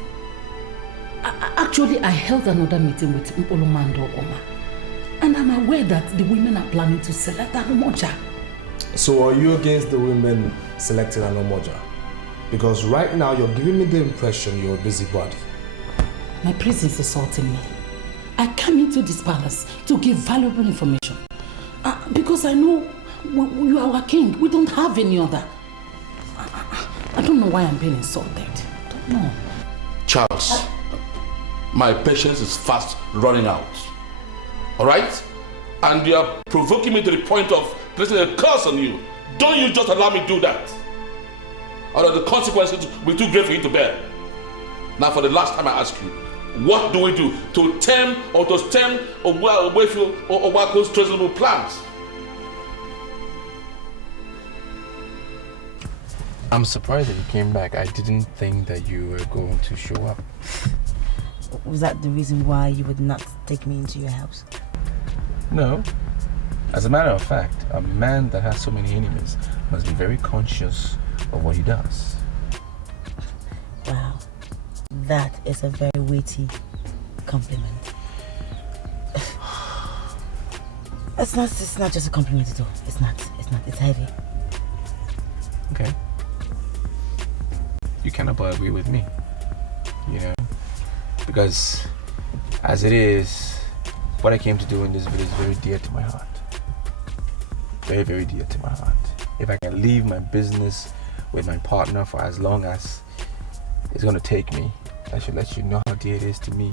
Actually, I held another meeting with Mpolomando Oma. And I'm aware that the women are planning to select an Umoja. So are you against the women selecting an Umoja? Because right now you're giving me the impression you're a busybody. My prince is assaulting me. I came into this palace to give valuable information. Because I know you are our king. We don't have any other. I don't know why I'm being insulted. I don't know. Charles, my patience is fast running out. Alright? And you are provoking me to the point of placing a curse on you. Don't you just allow me to do that. Or the consequences will be too great for you to bear. Now for the last time I ask you, what do we do to stem Ogbuefi's treasonable plans? I'm surprised that you came back. I didn't think that you were going to show up. Was that the reason why you would not take me into your house? No. As a matter of fact, a man that has so many enemies must be very conscious of what he does. Wow. That is a very weighty compliment. It's not just a compliment at all. It's not. It's heavy. Okay. You cannot but agree with me. You know? Because as it is, what I came to do in this village is very dear to my heart. Very, very dear to my heart. If I can leave my business with my partner for as long as it's going to take me, I should let you know how dear it is to me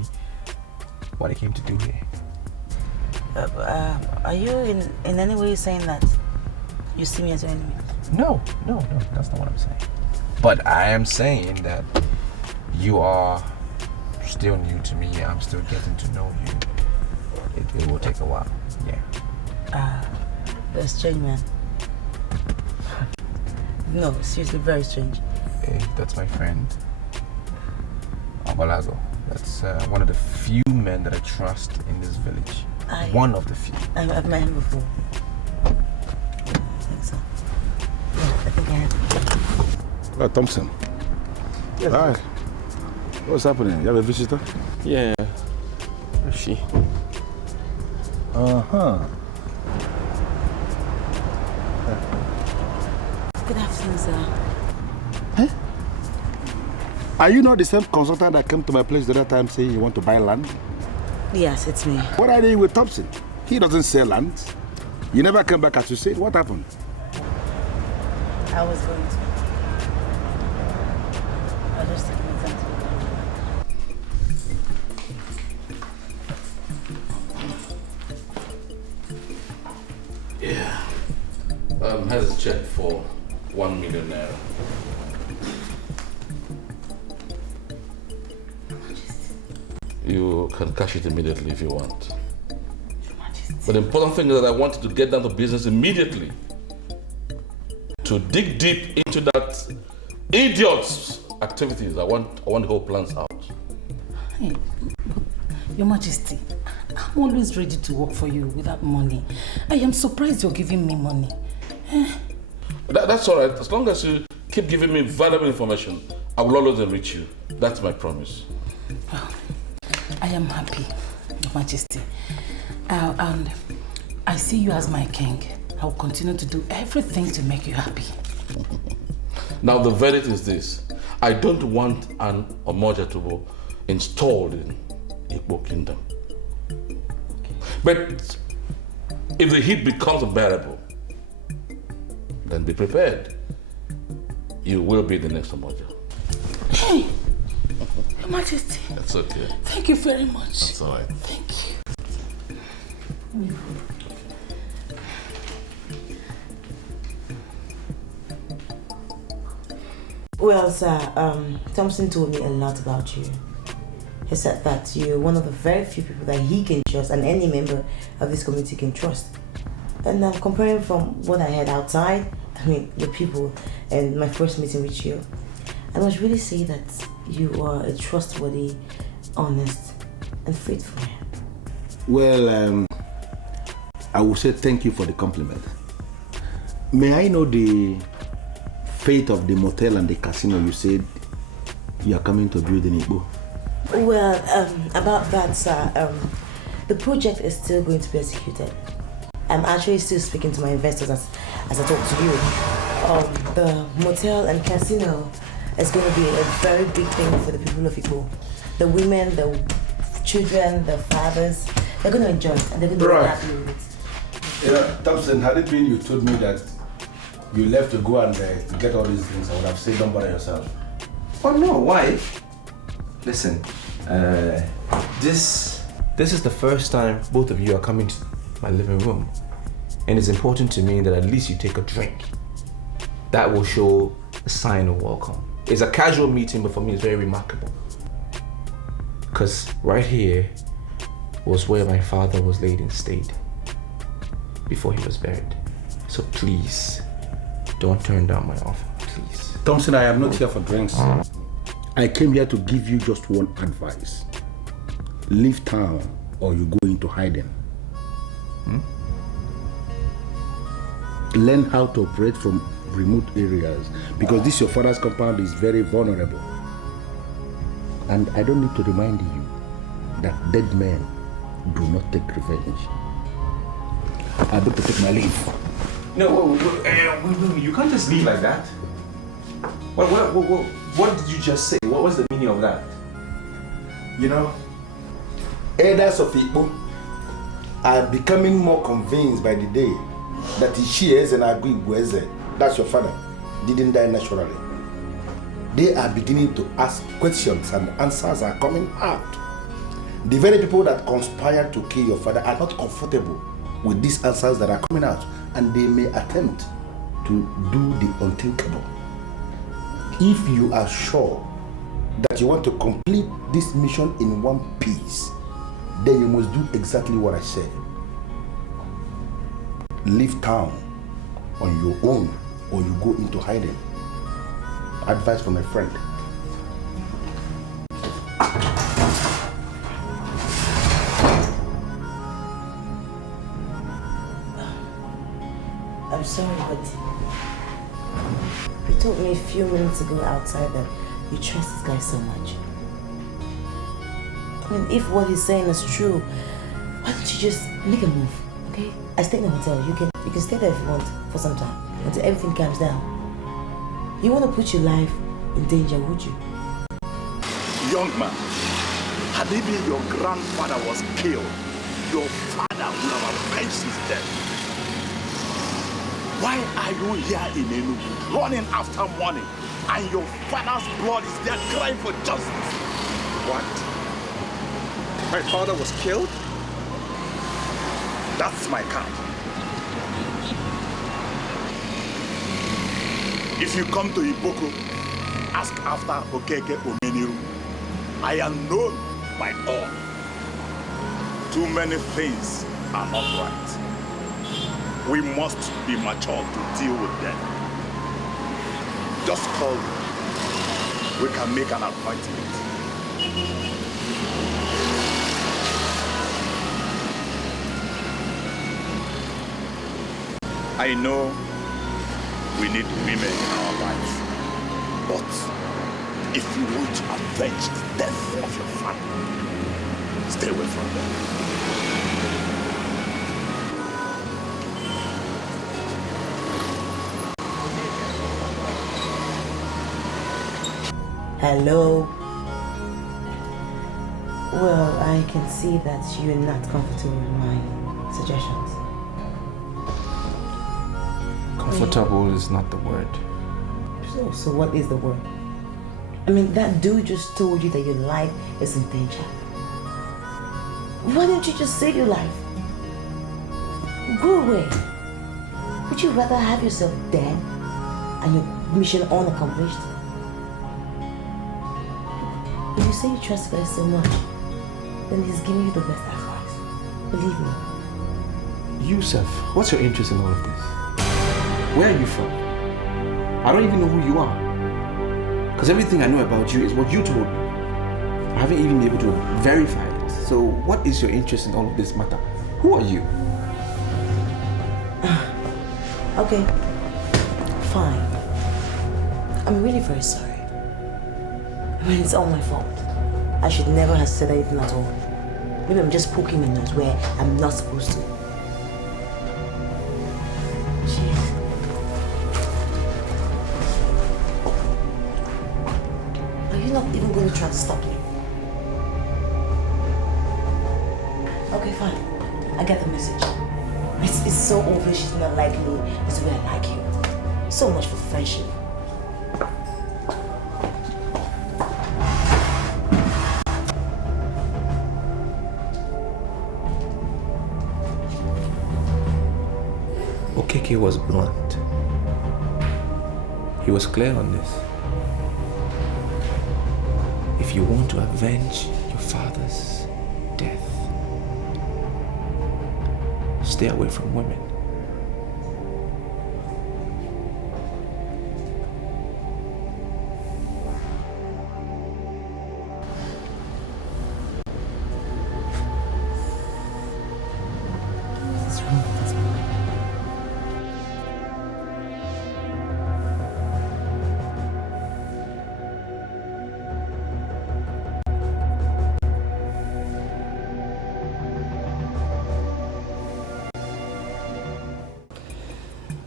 what I came to do here. Are you in any way saying that you see me as your enemy? No, that's not what I'm saying. But I am saying that you are still new to me. I'm still getting to know you. It will take a while, yeah. You're a strange man. No, seriously, very strange. Hey, that's my friend, Abalago. That's one of the few men that I trust in this village. One of the few. I've met him before. I think so. Yeah, I think I have. Thompson. Yes. Hi. What's happening? You have a visitor? Yeah. Where's she? Uh-huh. Good afternoon, sir. Huh? Are you not the same consultant that came to my place the other time saying you want to buy land? Yes, it's me. What are you with Thompson? He doesn't sell land. You never came back as you said. What happened? I was going to. I'll just take my time. Yeah. Has a check for 1 million naira. You can cash it immediately if you want. But the important thing is that I want you to get down to business immediately. To dig deep into that idiot's activities. I want the whole plans out. Hey, Your Majesty, I'm always ready to work for you without money. I am surprised you're giving me money. That's all right. As long as you keep giving me valuable information, I will always enrich you. That's my promise. Oh, I am happy, Your Majesty. And I see you as my king. I will continue to do everything to make you happy. Now the verdict is this. I don't want an Omoja installed in Igbo Kingdom. But if the heat becomes unbearable, then be prepared. You will be the next Omoja. Hey, Your Majesty. That's okay. Thank you very much. That's all right. Thank you. Well, sir, Thompson told me a lot about you. He said that you're one of the very few people that he can trust and any member of this community can trust. And I'm comparing from what I heard outside, the people and my first meeting with you, I must really say that you are a trustworthy, honest, and faithful man. Well, I will say thank you for the compliment. May I know the fate of the motel and the casino you said you are coming to build in Igbo? Well, about that, sir, the project is still going to be executed. I'm actually still speaking to my investors as I talk to you. The motel and casino is going to be a very big thing for the people of Igbo. The women, the children, the fathers, they're going to enjoy it and they're going to be happy with it. You know, Thompson, had it been you told me that you left to go and to get all these things, I would have said don't bother yourself. Oh no, why? Listen, this is the first time both of you are coming to my living room. And it's important to me that at least you take a drink. That will show a sign of welcome. It's a casual meeting, but for me it's very remarkable. Because right here was where my father was laid in state before he was buried. So please, don't turn down my offer, please. Thompson, I am not here for drinks. I came here to give you just one advice. Leave town or you go into hiding. Learn how to operate from remote areas because this your father's compound is very vulnerable. And I don't need to remind you that dead men do not take revenge. I better take my leave. No, you can't just leave like that. What did you just say? What was the meaning of that? You know, elders of Igbo are becoming more convinced by the day that Ishieze and Agui, that's your father, didn't die naturally. They are beginning to ask questions and answers are coming out. The very people that conspired to kill your father are not comfortable with these answers that are coming out, and they may attempt to do the unthinkable. If you are sure that you want to complete this mission in one piece, then you must do exactly what I said. Leave town on your own or you go into hiding. Advice from a friend. I'm sorry, but you told me a few minutes ago outside that you trust this guy so much. I mean, if what he's saying is true, why don't you just make a move, okay? I stay in the hotel. You can stay there if you want for some time until everything calms down. You want to put your life in danger, would you? Young man, had it been your grandfather was killed, your father would have avenged his death. Why are you here in Enugu, running after money, and your father's blood is there crying for justice? What? My father was killed? That's my count. If you come to Iboko, ask after Okeke Omeniru. I am known by all. Too many things are not right. We must be mature to deal with them. Just call me. We can make an appointment. I know we need women in our lives, but if you want to avenge the death of your family, stay away from them. Hello. Well, I can see that you're not comfortable with my suggestions. Comfortable is not the word. So what is the word? I mean, that dude just told you that your life is in danger. Why don't you just save your life? Go away. Would you rather have yourself dead and your mission unaccomplished? If you say you trust God so much, then he's giving you the best advice. Believe me. Yusuf, what's your interest in all of this? Where are you from? I don't even know who you are. Because everything I know about you is what you told me. I haven't even been able to verify it. So what is your interest in all of this matter? Who are you? Okay, fine. I'm really very sorry. I mean, it's all my fault. I should never have said anything at all. Maybe I'm just poking my nose where I'm not supposed to. Jeez. Are you not even going to try to stop me? Okay, fine. I get the message. It's so obvious she's not like me as the way I like you. So much for friendship. Okeke was blunt. He was clear on this. If you want to avenge your father's death, stay away from women.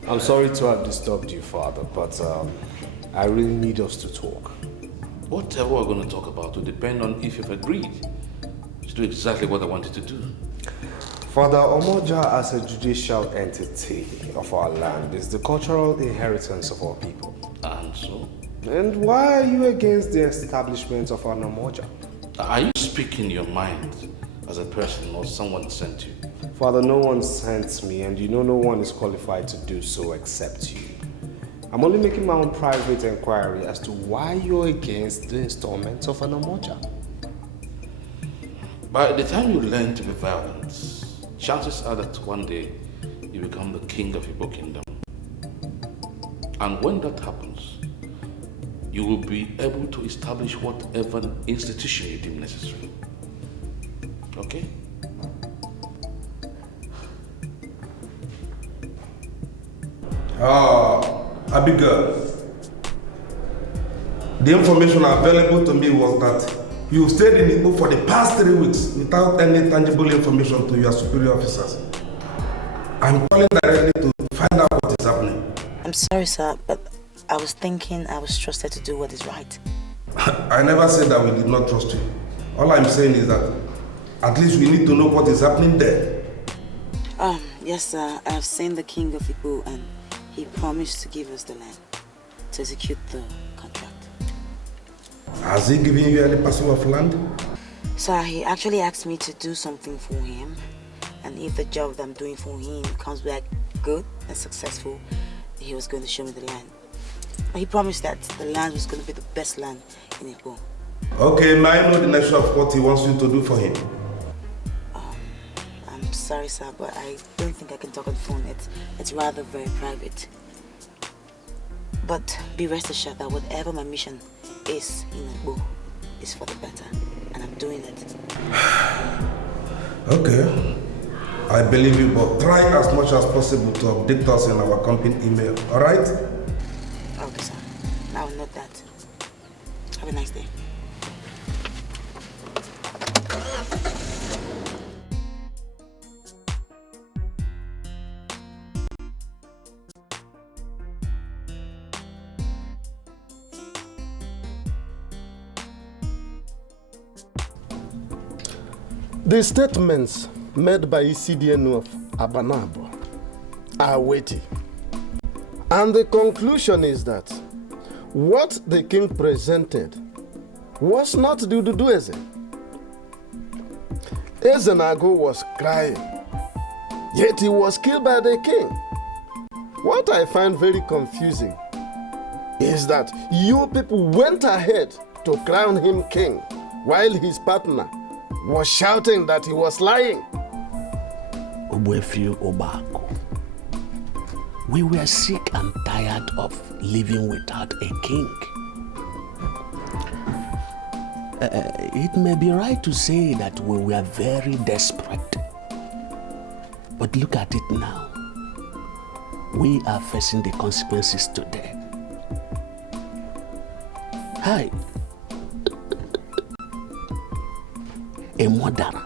I'm sorry to have disturbed you, Father, but I really need us to talk. Whatever we're going to talk about will depend on if you've agreed to do exactly what I wanted to do. Father, Omoja as a judicial entity of our land is the cultural inheritance of our people. And so? And why are you against the establishment of an Omoja? Are you speaking your mind as a person or someone sent you? Father, no one sent me, and you know no one is qualified to do so except you. I'm only making my own private inquiry as to why you're against the installment of an Omoja. By the time you learn to be violent, chances are that one day you become the king of Igbo kingdom. And when that happens, you will be able to establish whatever institution you deem necessary. Okay? Abigail, the information available to me was that you stayed in Igbo for the past 3 weeks without any tangible information to your superior officers. I'm calling directly to find out what is happening. I'm sorry, sir, but I was thinking I was trusted to do what is right. I never said that we did not trust you. All I'm saying is that at least we need to know what is happening there. Yes, sir. I have seen the king of Igbo and he promised to give us the land to execute the contract. Has he given you any parcel of land? Sir, he actually asked me to do something for him. And if the job that I'm doing for him comes back good and successful, he was going to show me the land. He promised that the land was going to be the best land in Igbo. Okay, may I know the nature of what he wants you to do for him? I'm sorry, sir, but I don't think I can talk on the phone. It's rather very private. But be rest assured that whatever my mission is in Igbo is for the better, and I'm doing it. Okay. I believe you, but try as much as possible to update us in our company email, alright? Okay, sir. I will note that. Have a nice day. The statements made by ECDNU of Abanabo are weighty. And the conclusion is that what the king presented was not Dudu Eze. Ezenago was crying, yet he was killed by the king. What I find very confusing is that you people went ahead to crown him king while his partner was shouting that he was lying. Obuefi Obako, we were sick and tired of living without a king. It may be right to say that we were very desperate. But look at it now. We are facing the consequences today. Hi. A murderer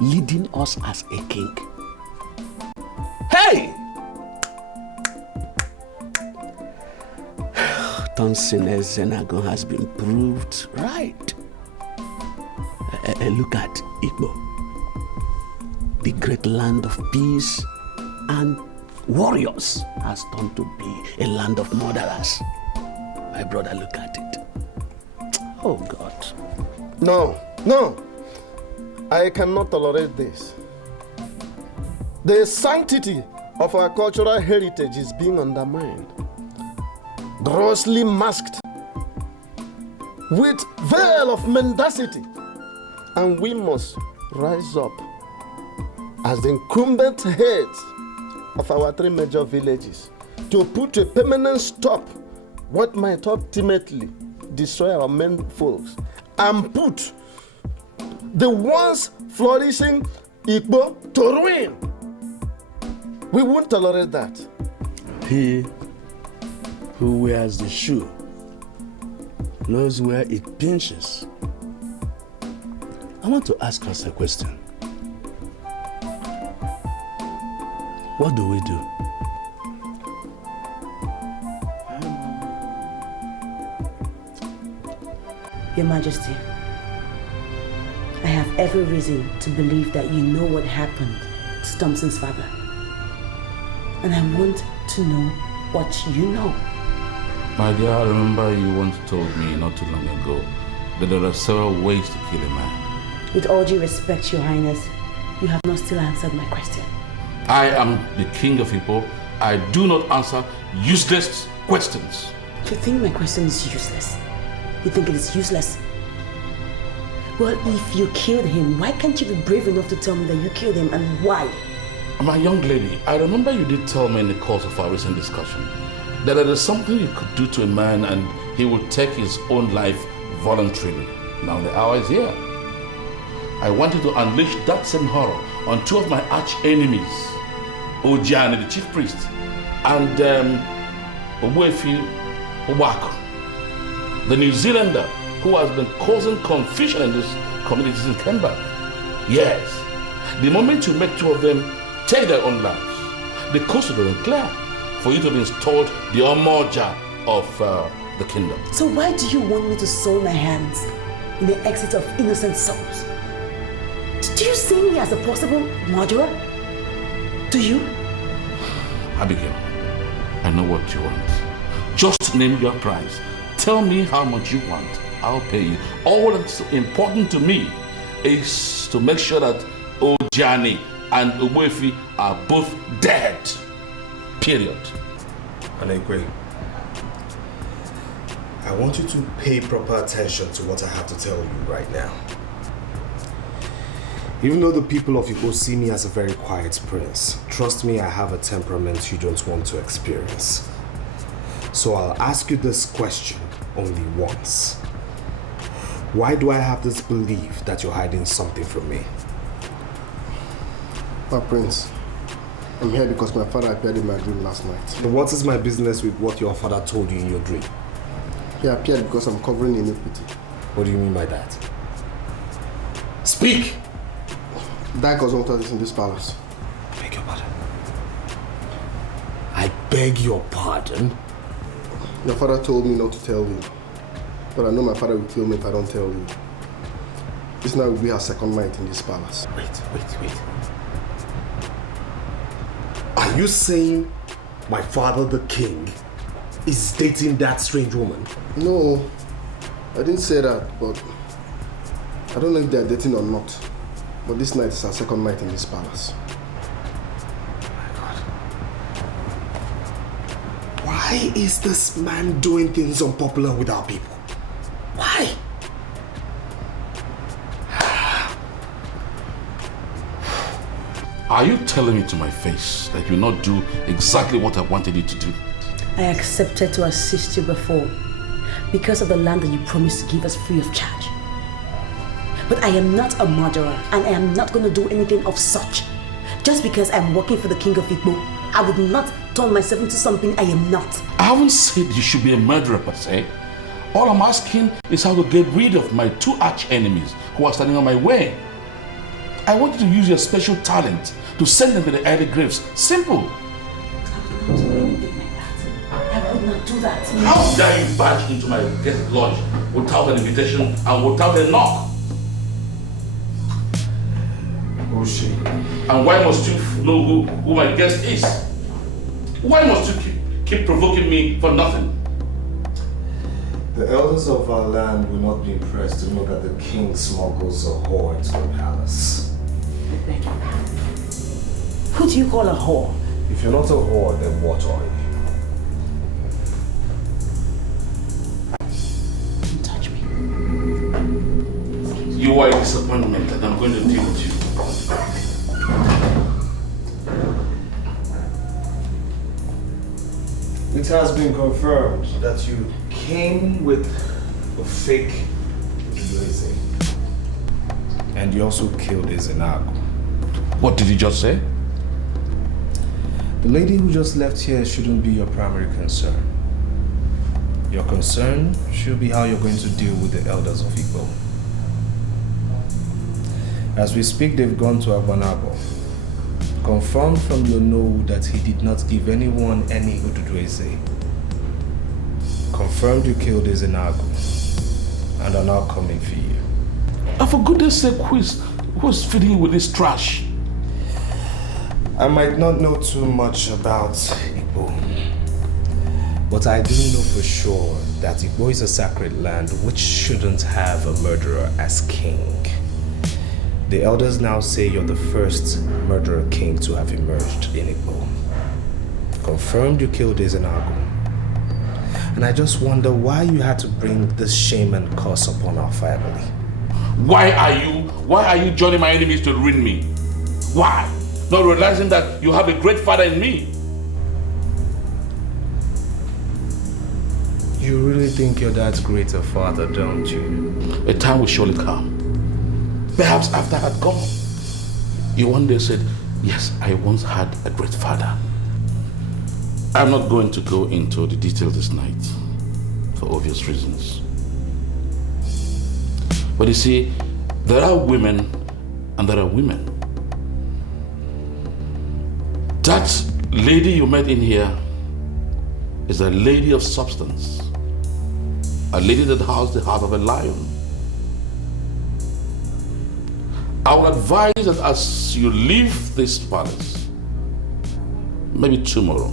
leading us as a king. Hey! Tonsin Ezenago has been proved right. Look at Igbo, the great land of peace and warriors has turned to be a land of murderers. My brother, look at it. Oh God. No. I cannot tolerate this. The sanctity of our cultural heritage is being undermined, grossly masked with veil of mendacity, and we must rise up as the incumbent heads of our three major villages to put a permanent stop what might ultimately destroy our main folks and put the once flourishing Igbo to ruin. We won't tolerate that. He who wears the shoe knows where it pinches. I want to ask us a question. What do we do? Your Majesty, I have every reason to believe that you know what happened to Thompson's father. And I want to know what you know. My dear, I remember you once told me not too long ago that there are several ways to kill a man. With all due respect, Your Highness, you have not still answered my question. I am the king of Igbo. I do not answer useless questions. You think my question is useless? You think it is useless? Well, if you killed him, why can't you be brave enough to tell me that you killed him and why? My young lady, I remember you did tell me in the course of our recent discussion that there is something you could do to a man and he would take his own life voluntarily. Now the hour is here. I wanted to unleash that same horror on two of my arch enemies, Ojiani, the chief priest, and Obuefi Obako, the New Zealander who has been causing confusion in these communities in Kemba. Yes, the moment you make two of them take their own lives, the coast will be clear for you to be installed the Omoja of the kingdom. So why do you want me to soil my hands in the exit of innocent souls? Do you see me as a possible murderer? Do you? Abigail, I know what you want. Just name your price. Tell me how much you want. I'll pay you. All that's important to me is to make sure that Ojani and Ogbuefi are both dead. Period. And I agree. I want you to pay proper attention to what I have to tell you right now. Even though the people of Igbo see me as a very quiet prince, trust me, I have a temperament you don't want to experience. So I'll ask you this question only once. Why do I have this belief that you're hiding something from me? My prince, I'm here because my father appeared in my dream last night. And what is my business with what your father told you in your dream? He appeared because I'm covering iniquity. What do you mean by that? Speak! Dike was wanted this in this palace. Beg your pardon. I beg your pardon? Your father told me not to tell you. But I know my father will kill me if I don't tell you. This night will be our second night in this palace. Wait. Are you saying my father, the king, is dating that strange woman? No, I didn't say that, but I don't know if they're dating or not. But this night is our second night in this palace. My God. Why is this man doing things unpopular with our people? Why? Are you telling me to my face that you will not do exactly what I wanted you to do? I accepted to assist you before because of the land that you promised to give us free of charge. But I am not a murderer and I am not going to do anything of such. Just because I'm working for the king of Igbo, I would not turn myself into something I am not. I haven't said you should be a murderer per se. All I'm asking is how to get rid of my two arch enemies who are standing on my way. I want you to use your special talent to send them to the early graves. Simple. I would not do anything like that. I would not do that. How dare you barge into my guest lodge without an invitation and without a knock? Oh shit. And why must you know who my guest is? Why must you keep provoking me for nothing? The elders of our land will not be impressed to know that the king smuggles a whore into the palace. Who do you call a whore? If you're not a whore, then what are you? Don't touch me. You are a disappointment and I'm going to deal with you. It has been confirmed that you came with a fake Lazy. And you also killed Ezenago. What did you just say? The lady who just left here shouldn't be your primary concern. Your concern should be how you're going to deal with the elders of Igbo. As we speak, they've gone to Agbanabo. Confirmed from your know that he did not give anyone any Ududweze. Confirmed you killed Ezenago and are now coming for you. And for goodness sake, who's feeding you with this trash? I might not know too much about Igbo, but I do know for sure that Igbo is a sacred land which shouldn't have a murderer as king. The elders now say you're the first murderer king to have emerged in Igbo. Confirmed you killed Ezenago. And I just wonder why you had to bring this shame and curse upon our family. Why are you joining my enemies to ruin me? Why? Not realizing that you have a great father in me. You really think your dad's greater father, don't you? A time will surely come. Perhaps after I had gone, you one day said, yes, I once had a great father. I'm not going to go into the details this night for obvious reasons. But you see, there are women and there are women. That lady you met in here is a lady of substance. a lady that has the heart of a lion. I would advise that as you leave this palace, maybe tomorrow,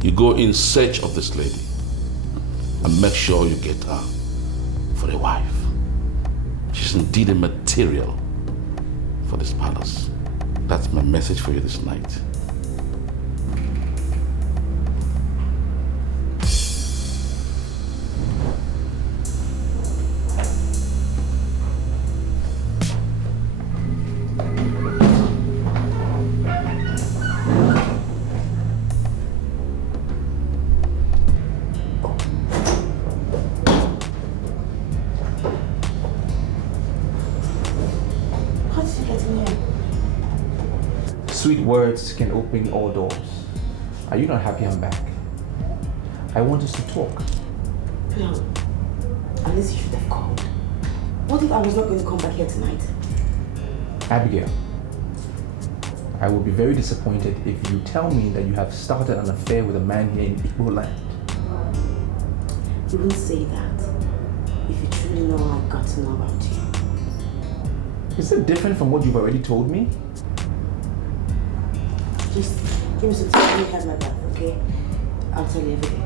you go in search of this lady and make sure you get her for a wife. She's indeed a material for this palace. That's my message for you this night. Sweet words can open all doors. Are you not happy I'm back? I want us to talk. No. At least you should have called. What if I was not going to come back here tonight? Abigail, I will be very disappointed if you tell me that you have started an affair with a man here in Igbo land. You won't say that if you truly know all I got to know about you. Is it different from what you've already told me? Just give me some time. Let me catch my breath, okay? I'll tell you everything.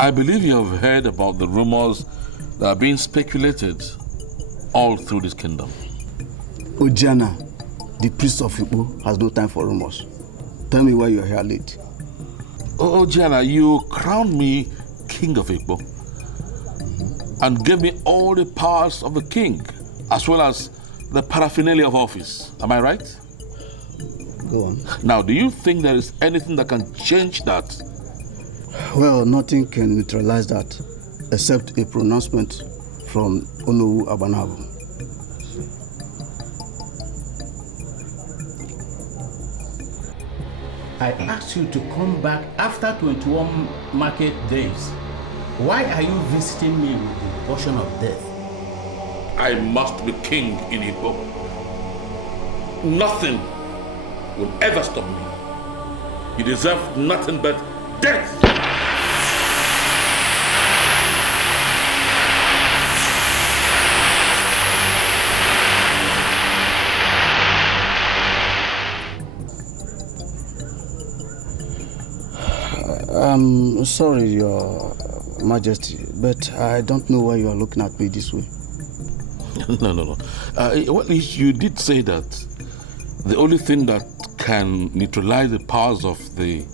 I believe you have heard about the rumors that are being speculated all through this kingdom. Ojana, the priest of Igbo, has no time for rumors. Tell me why you're here late. Oh, Ojana, you crowned me king of Igbo and gave me all the powers of the king, as well as the paraphernalia of office. Am I right? Go on. Now, do you think there is anything that can change that? Well, nothing can neutralize that except a pronouncement from Onowu Abanabo. I asked you to come back after 21 market days. Why are you visiting me with the portion of death? I must be king in Igbo. Nothing will ever stop me. You deserve nothing but death. I'm sorry, Your Majesty, but I don't know why you are looking at me this way. No. Well, you did say that the only thing that can neutralize the powers of the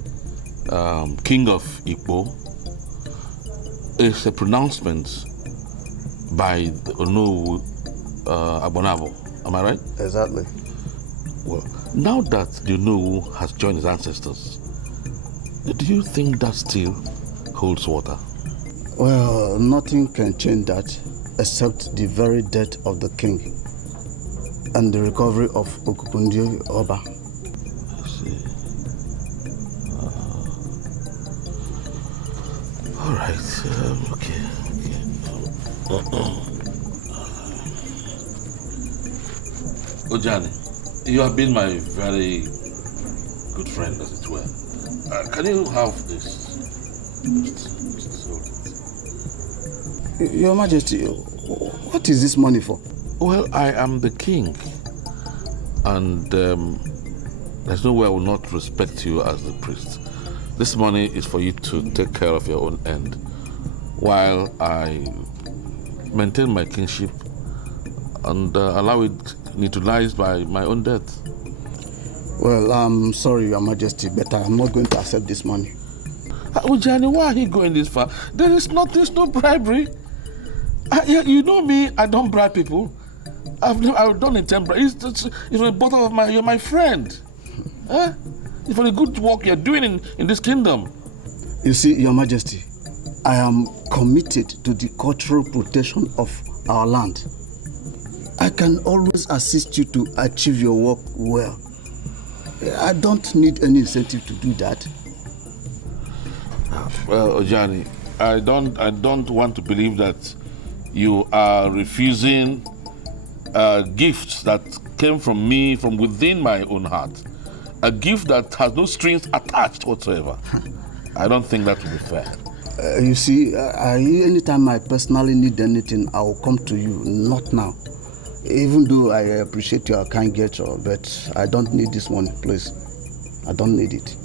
king of Igbo is a pronouncement by the Onowu Abonabo. Am I right? Exactly. Well, now that the Onowu has joined his ancestors, do you think that still holds water? Well, nothing can change that except the very death of the king and the recovery of Okukundio Oba. I see. All right. Okay. Ojani, you have been my very good friend, as it were. Can you have this? Your Majesty, what is this money for? Well, I am the king, and there's no way I will not respect you as the priest. This money is for you to take care of your own end, while I maintain my kingship and allow it neutralized by my own death. Well, I'm sorry, Your Majesty, but I'm not going to accept this money. Ojani, why are you going this far? There's no bribery. You know me, I don't bribe people. I've done it temporarily. It's for the bottom of you're my friend. It's for the good work you're doing in this kingdom. You see, Your Majesty, I am committed to the cultural protection of our land. I can always assist you to achieve your work well. I don't need any incentive to do that. Well, Ojani, I don't want to believe that you are refusing gifts that came from me from within my own heart. A gift that has no strings attached whatsoever. I don't think that would be fair. You see, anytime I personally need anything, I will come to you, not now. Even though I appreciate your kind gesture, but I don't need this money, please. I don't need it.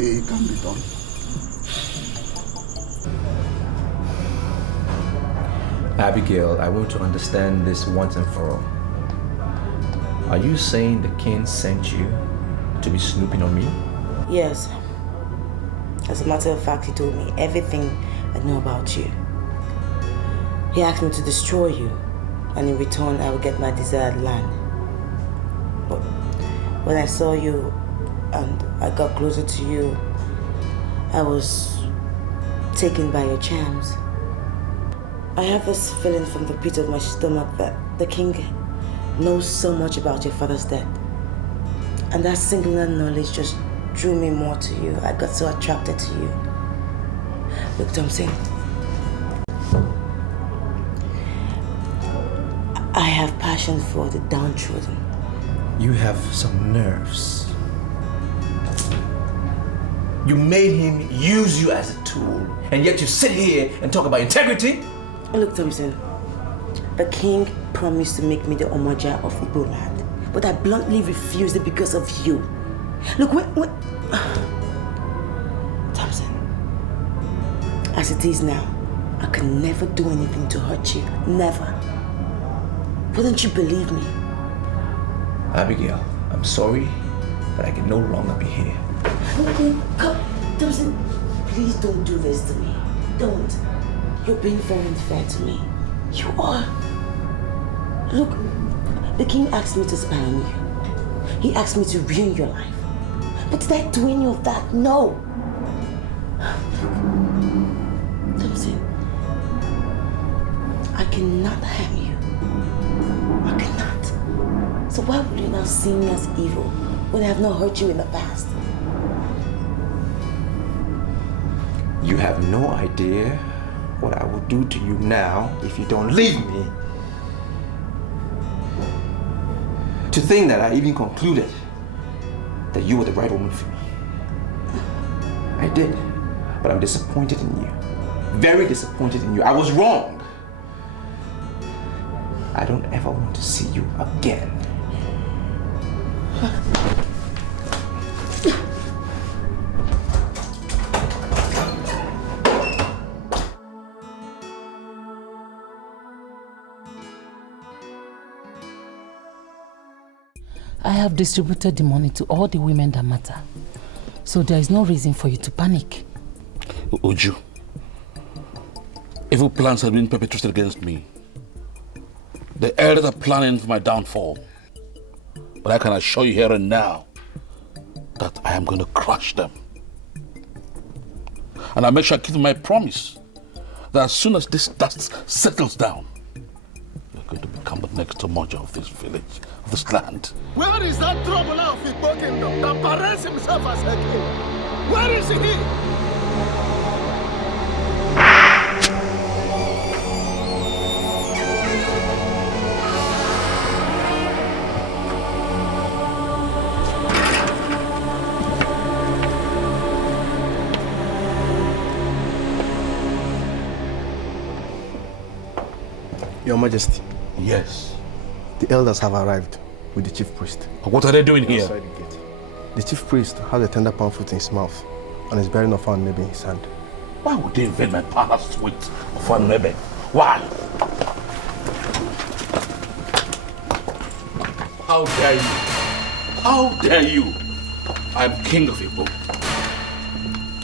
It can be done. Abigail, I want to understand this once and for all. Are you saying the king sent you to be snooping on me? Yes. As a matter of fact, he told me everything I know about you. He asked me to destroy you, and in return, I will get my desired land. But when I saw you and I got closer to you, I was taken by your charms. I have this feeling from the pit of my stomach that the king knows so much about your father's death. And that singular knowledge just drew me more to you. I got so attracted to you. Look, Thompson, I have passion for the downtrodden. You have some nerves. You made him use you as a tool, and yet you sit here and talk about integrity? Look, Thompson, the king promised to make me the Omoja of Igbo land, but I bluntly refused it because of you. Look, when Thompson, as it is now, I can never do anything to hurt you. Never. Wouldn't you believe me? Abigail, I'm sorry, but I can no longer be here. Come, Thompson, please don't do this to me. Don't. You're being very unfair to me. You are. Look, the king asked me to spy on you. He asked me to ruin your life. But did I do any of that? No. Thompson, I cannot harm you. I cannot. So why would you now see me as evil when I have not hurt you in the past? You have no idea what I will do to you now if you don't leave me. To think that I even concluded that you were the right woman for me. I did, but I'm disappointed in you. Very disappointed in you. I was wrong. I don't ever want to see you again. I have distributed the money to all the women that matter. So there is no reason for you to panic. Uju, evil plans have been perpetrated against me. The elders are planning for my downfall. But I can assure you here and now that I am going to crush them. And I'll make sure I keep my promise that as soon as this dust settles down, you're going to become the next Omoja of this village, of this land. Where is that trouble of Igbo kingdom that parades himself as a king? Where is he? Your Majesty. Yes. The elders have arrived with the chief priest. What are they doing here? Outside the gate. The chief priest has a tender palm fruit in his mouth and is bearing a fan maybe in his hand. Why would they invade my palace with a fan maybe? Why? How dare you? How dare you? I'm king of Igbo.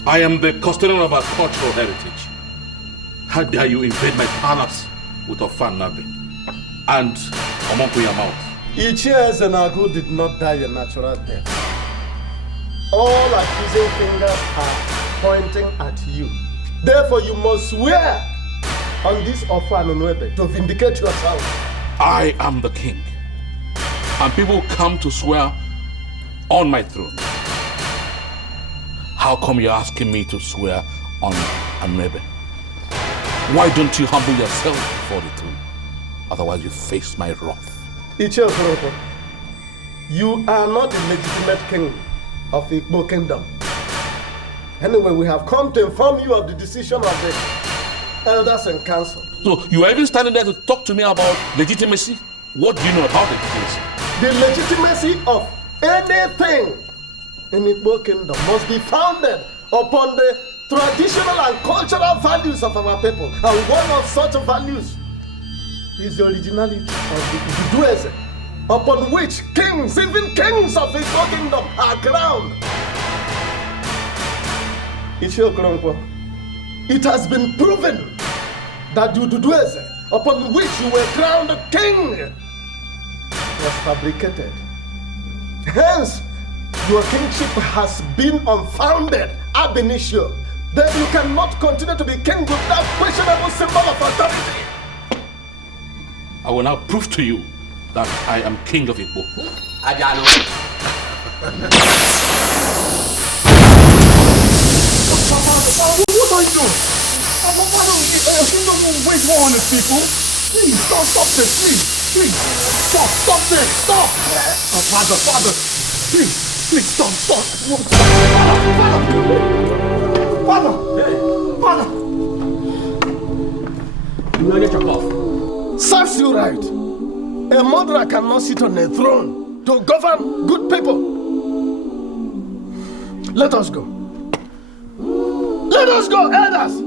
I am the custodian of our cultural heritage. How dare you invade my palace with a fan nabbing and a monk in your mouth? Ichie Ezenagu did not die a natural death. All accusing fingers are pointing at you. Therefore, you must swear on this offer to vindicate yourself. I am the king. And people come to swear on my throne. How come you're asking me to swear on Amrebe? Why don't you humble yourself before the throne? Otherwise you face my wrath. Ichiokoroko, you are not the legitimate king of Igbo kingdom. Anyway, we have come to inform you of the decision of the elders and council. So you are even standing there to talk to me about legitimacy? What do you know about legitimacy? The legitimacy of anything in Igbo kingdom must be founded upon the traditional and cultural values of our people. And one of such values is the originality of the Idueze, upon which kings, even kings of Igbo kingdom, are crowned. It has been proven that the Idueze, upon which you were crowned king, was fabricated. Hence, your kingship has been unfounded ab initio. Then you cannot continue to be king without questionable symbol of authority. I will now prove to you that I am king of Igbo. Ajano. What are you doing? Why don't you wage war on these people? Please, stop this, please. Stop this, stop. Father, please, stop. Father. You know, get your cough. Serves you right. A murderer cannot sit on a throne to govern good people. Let us go. Let us go, elders.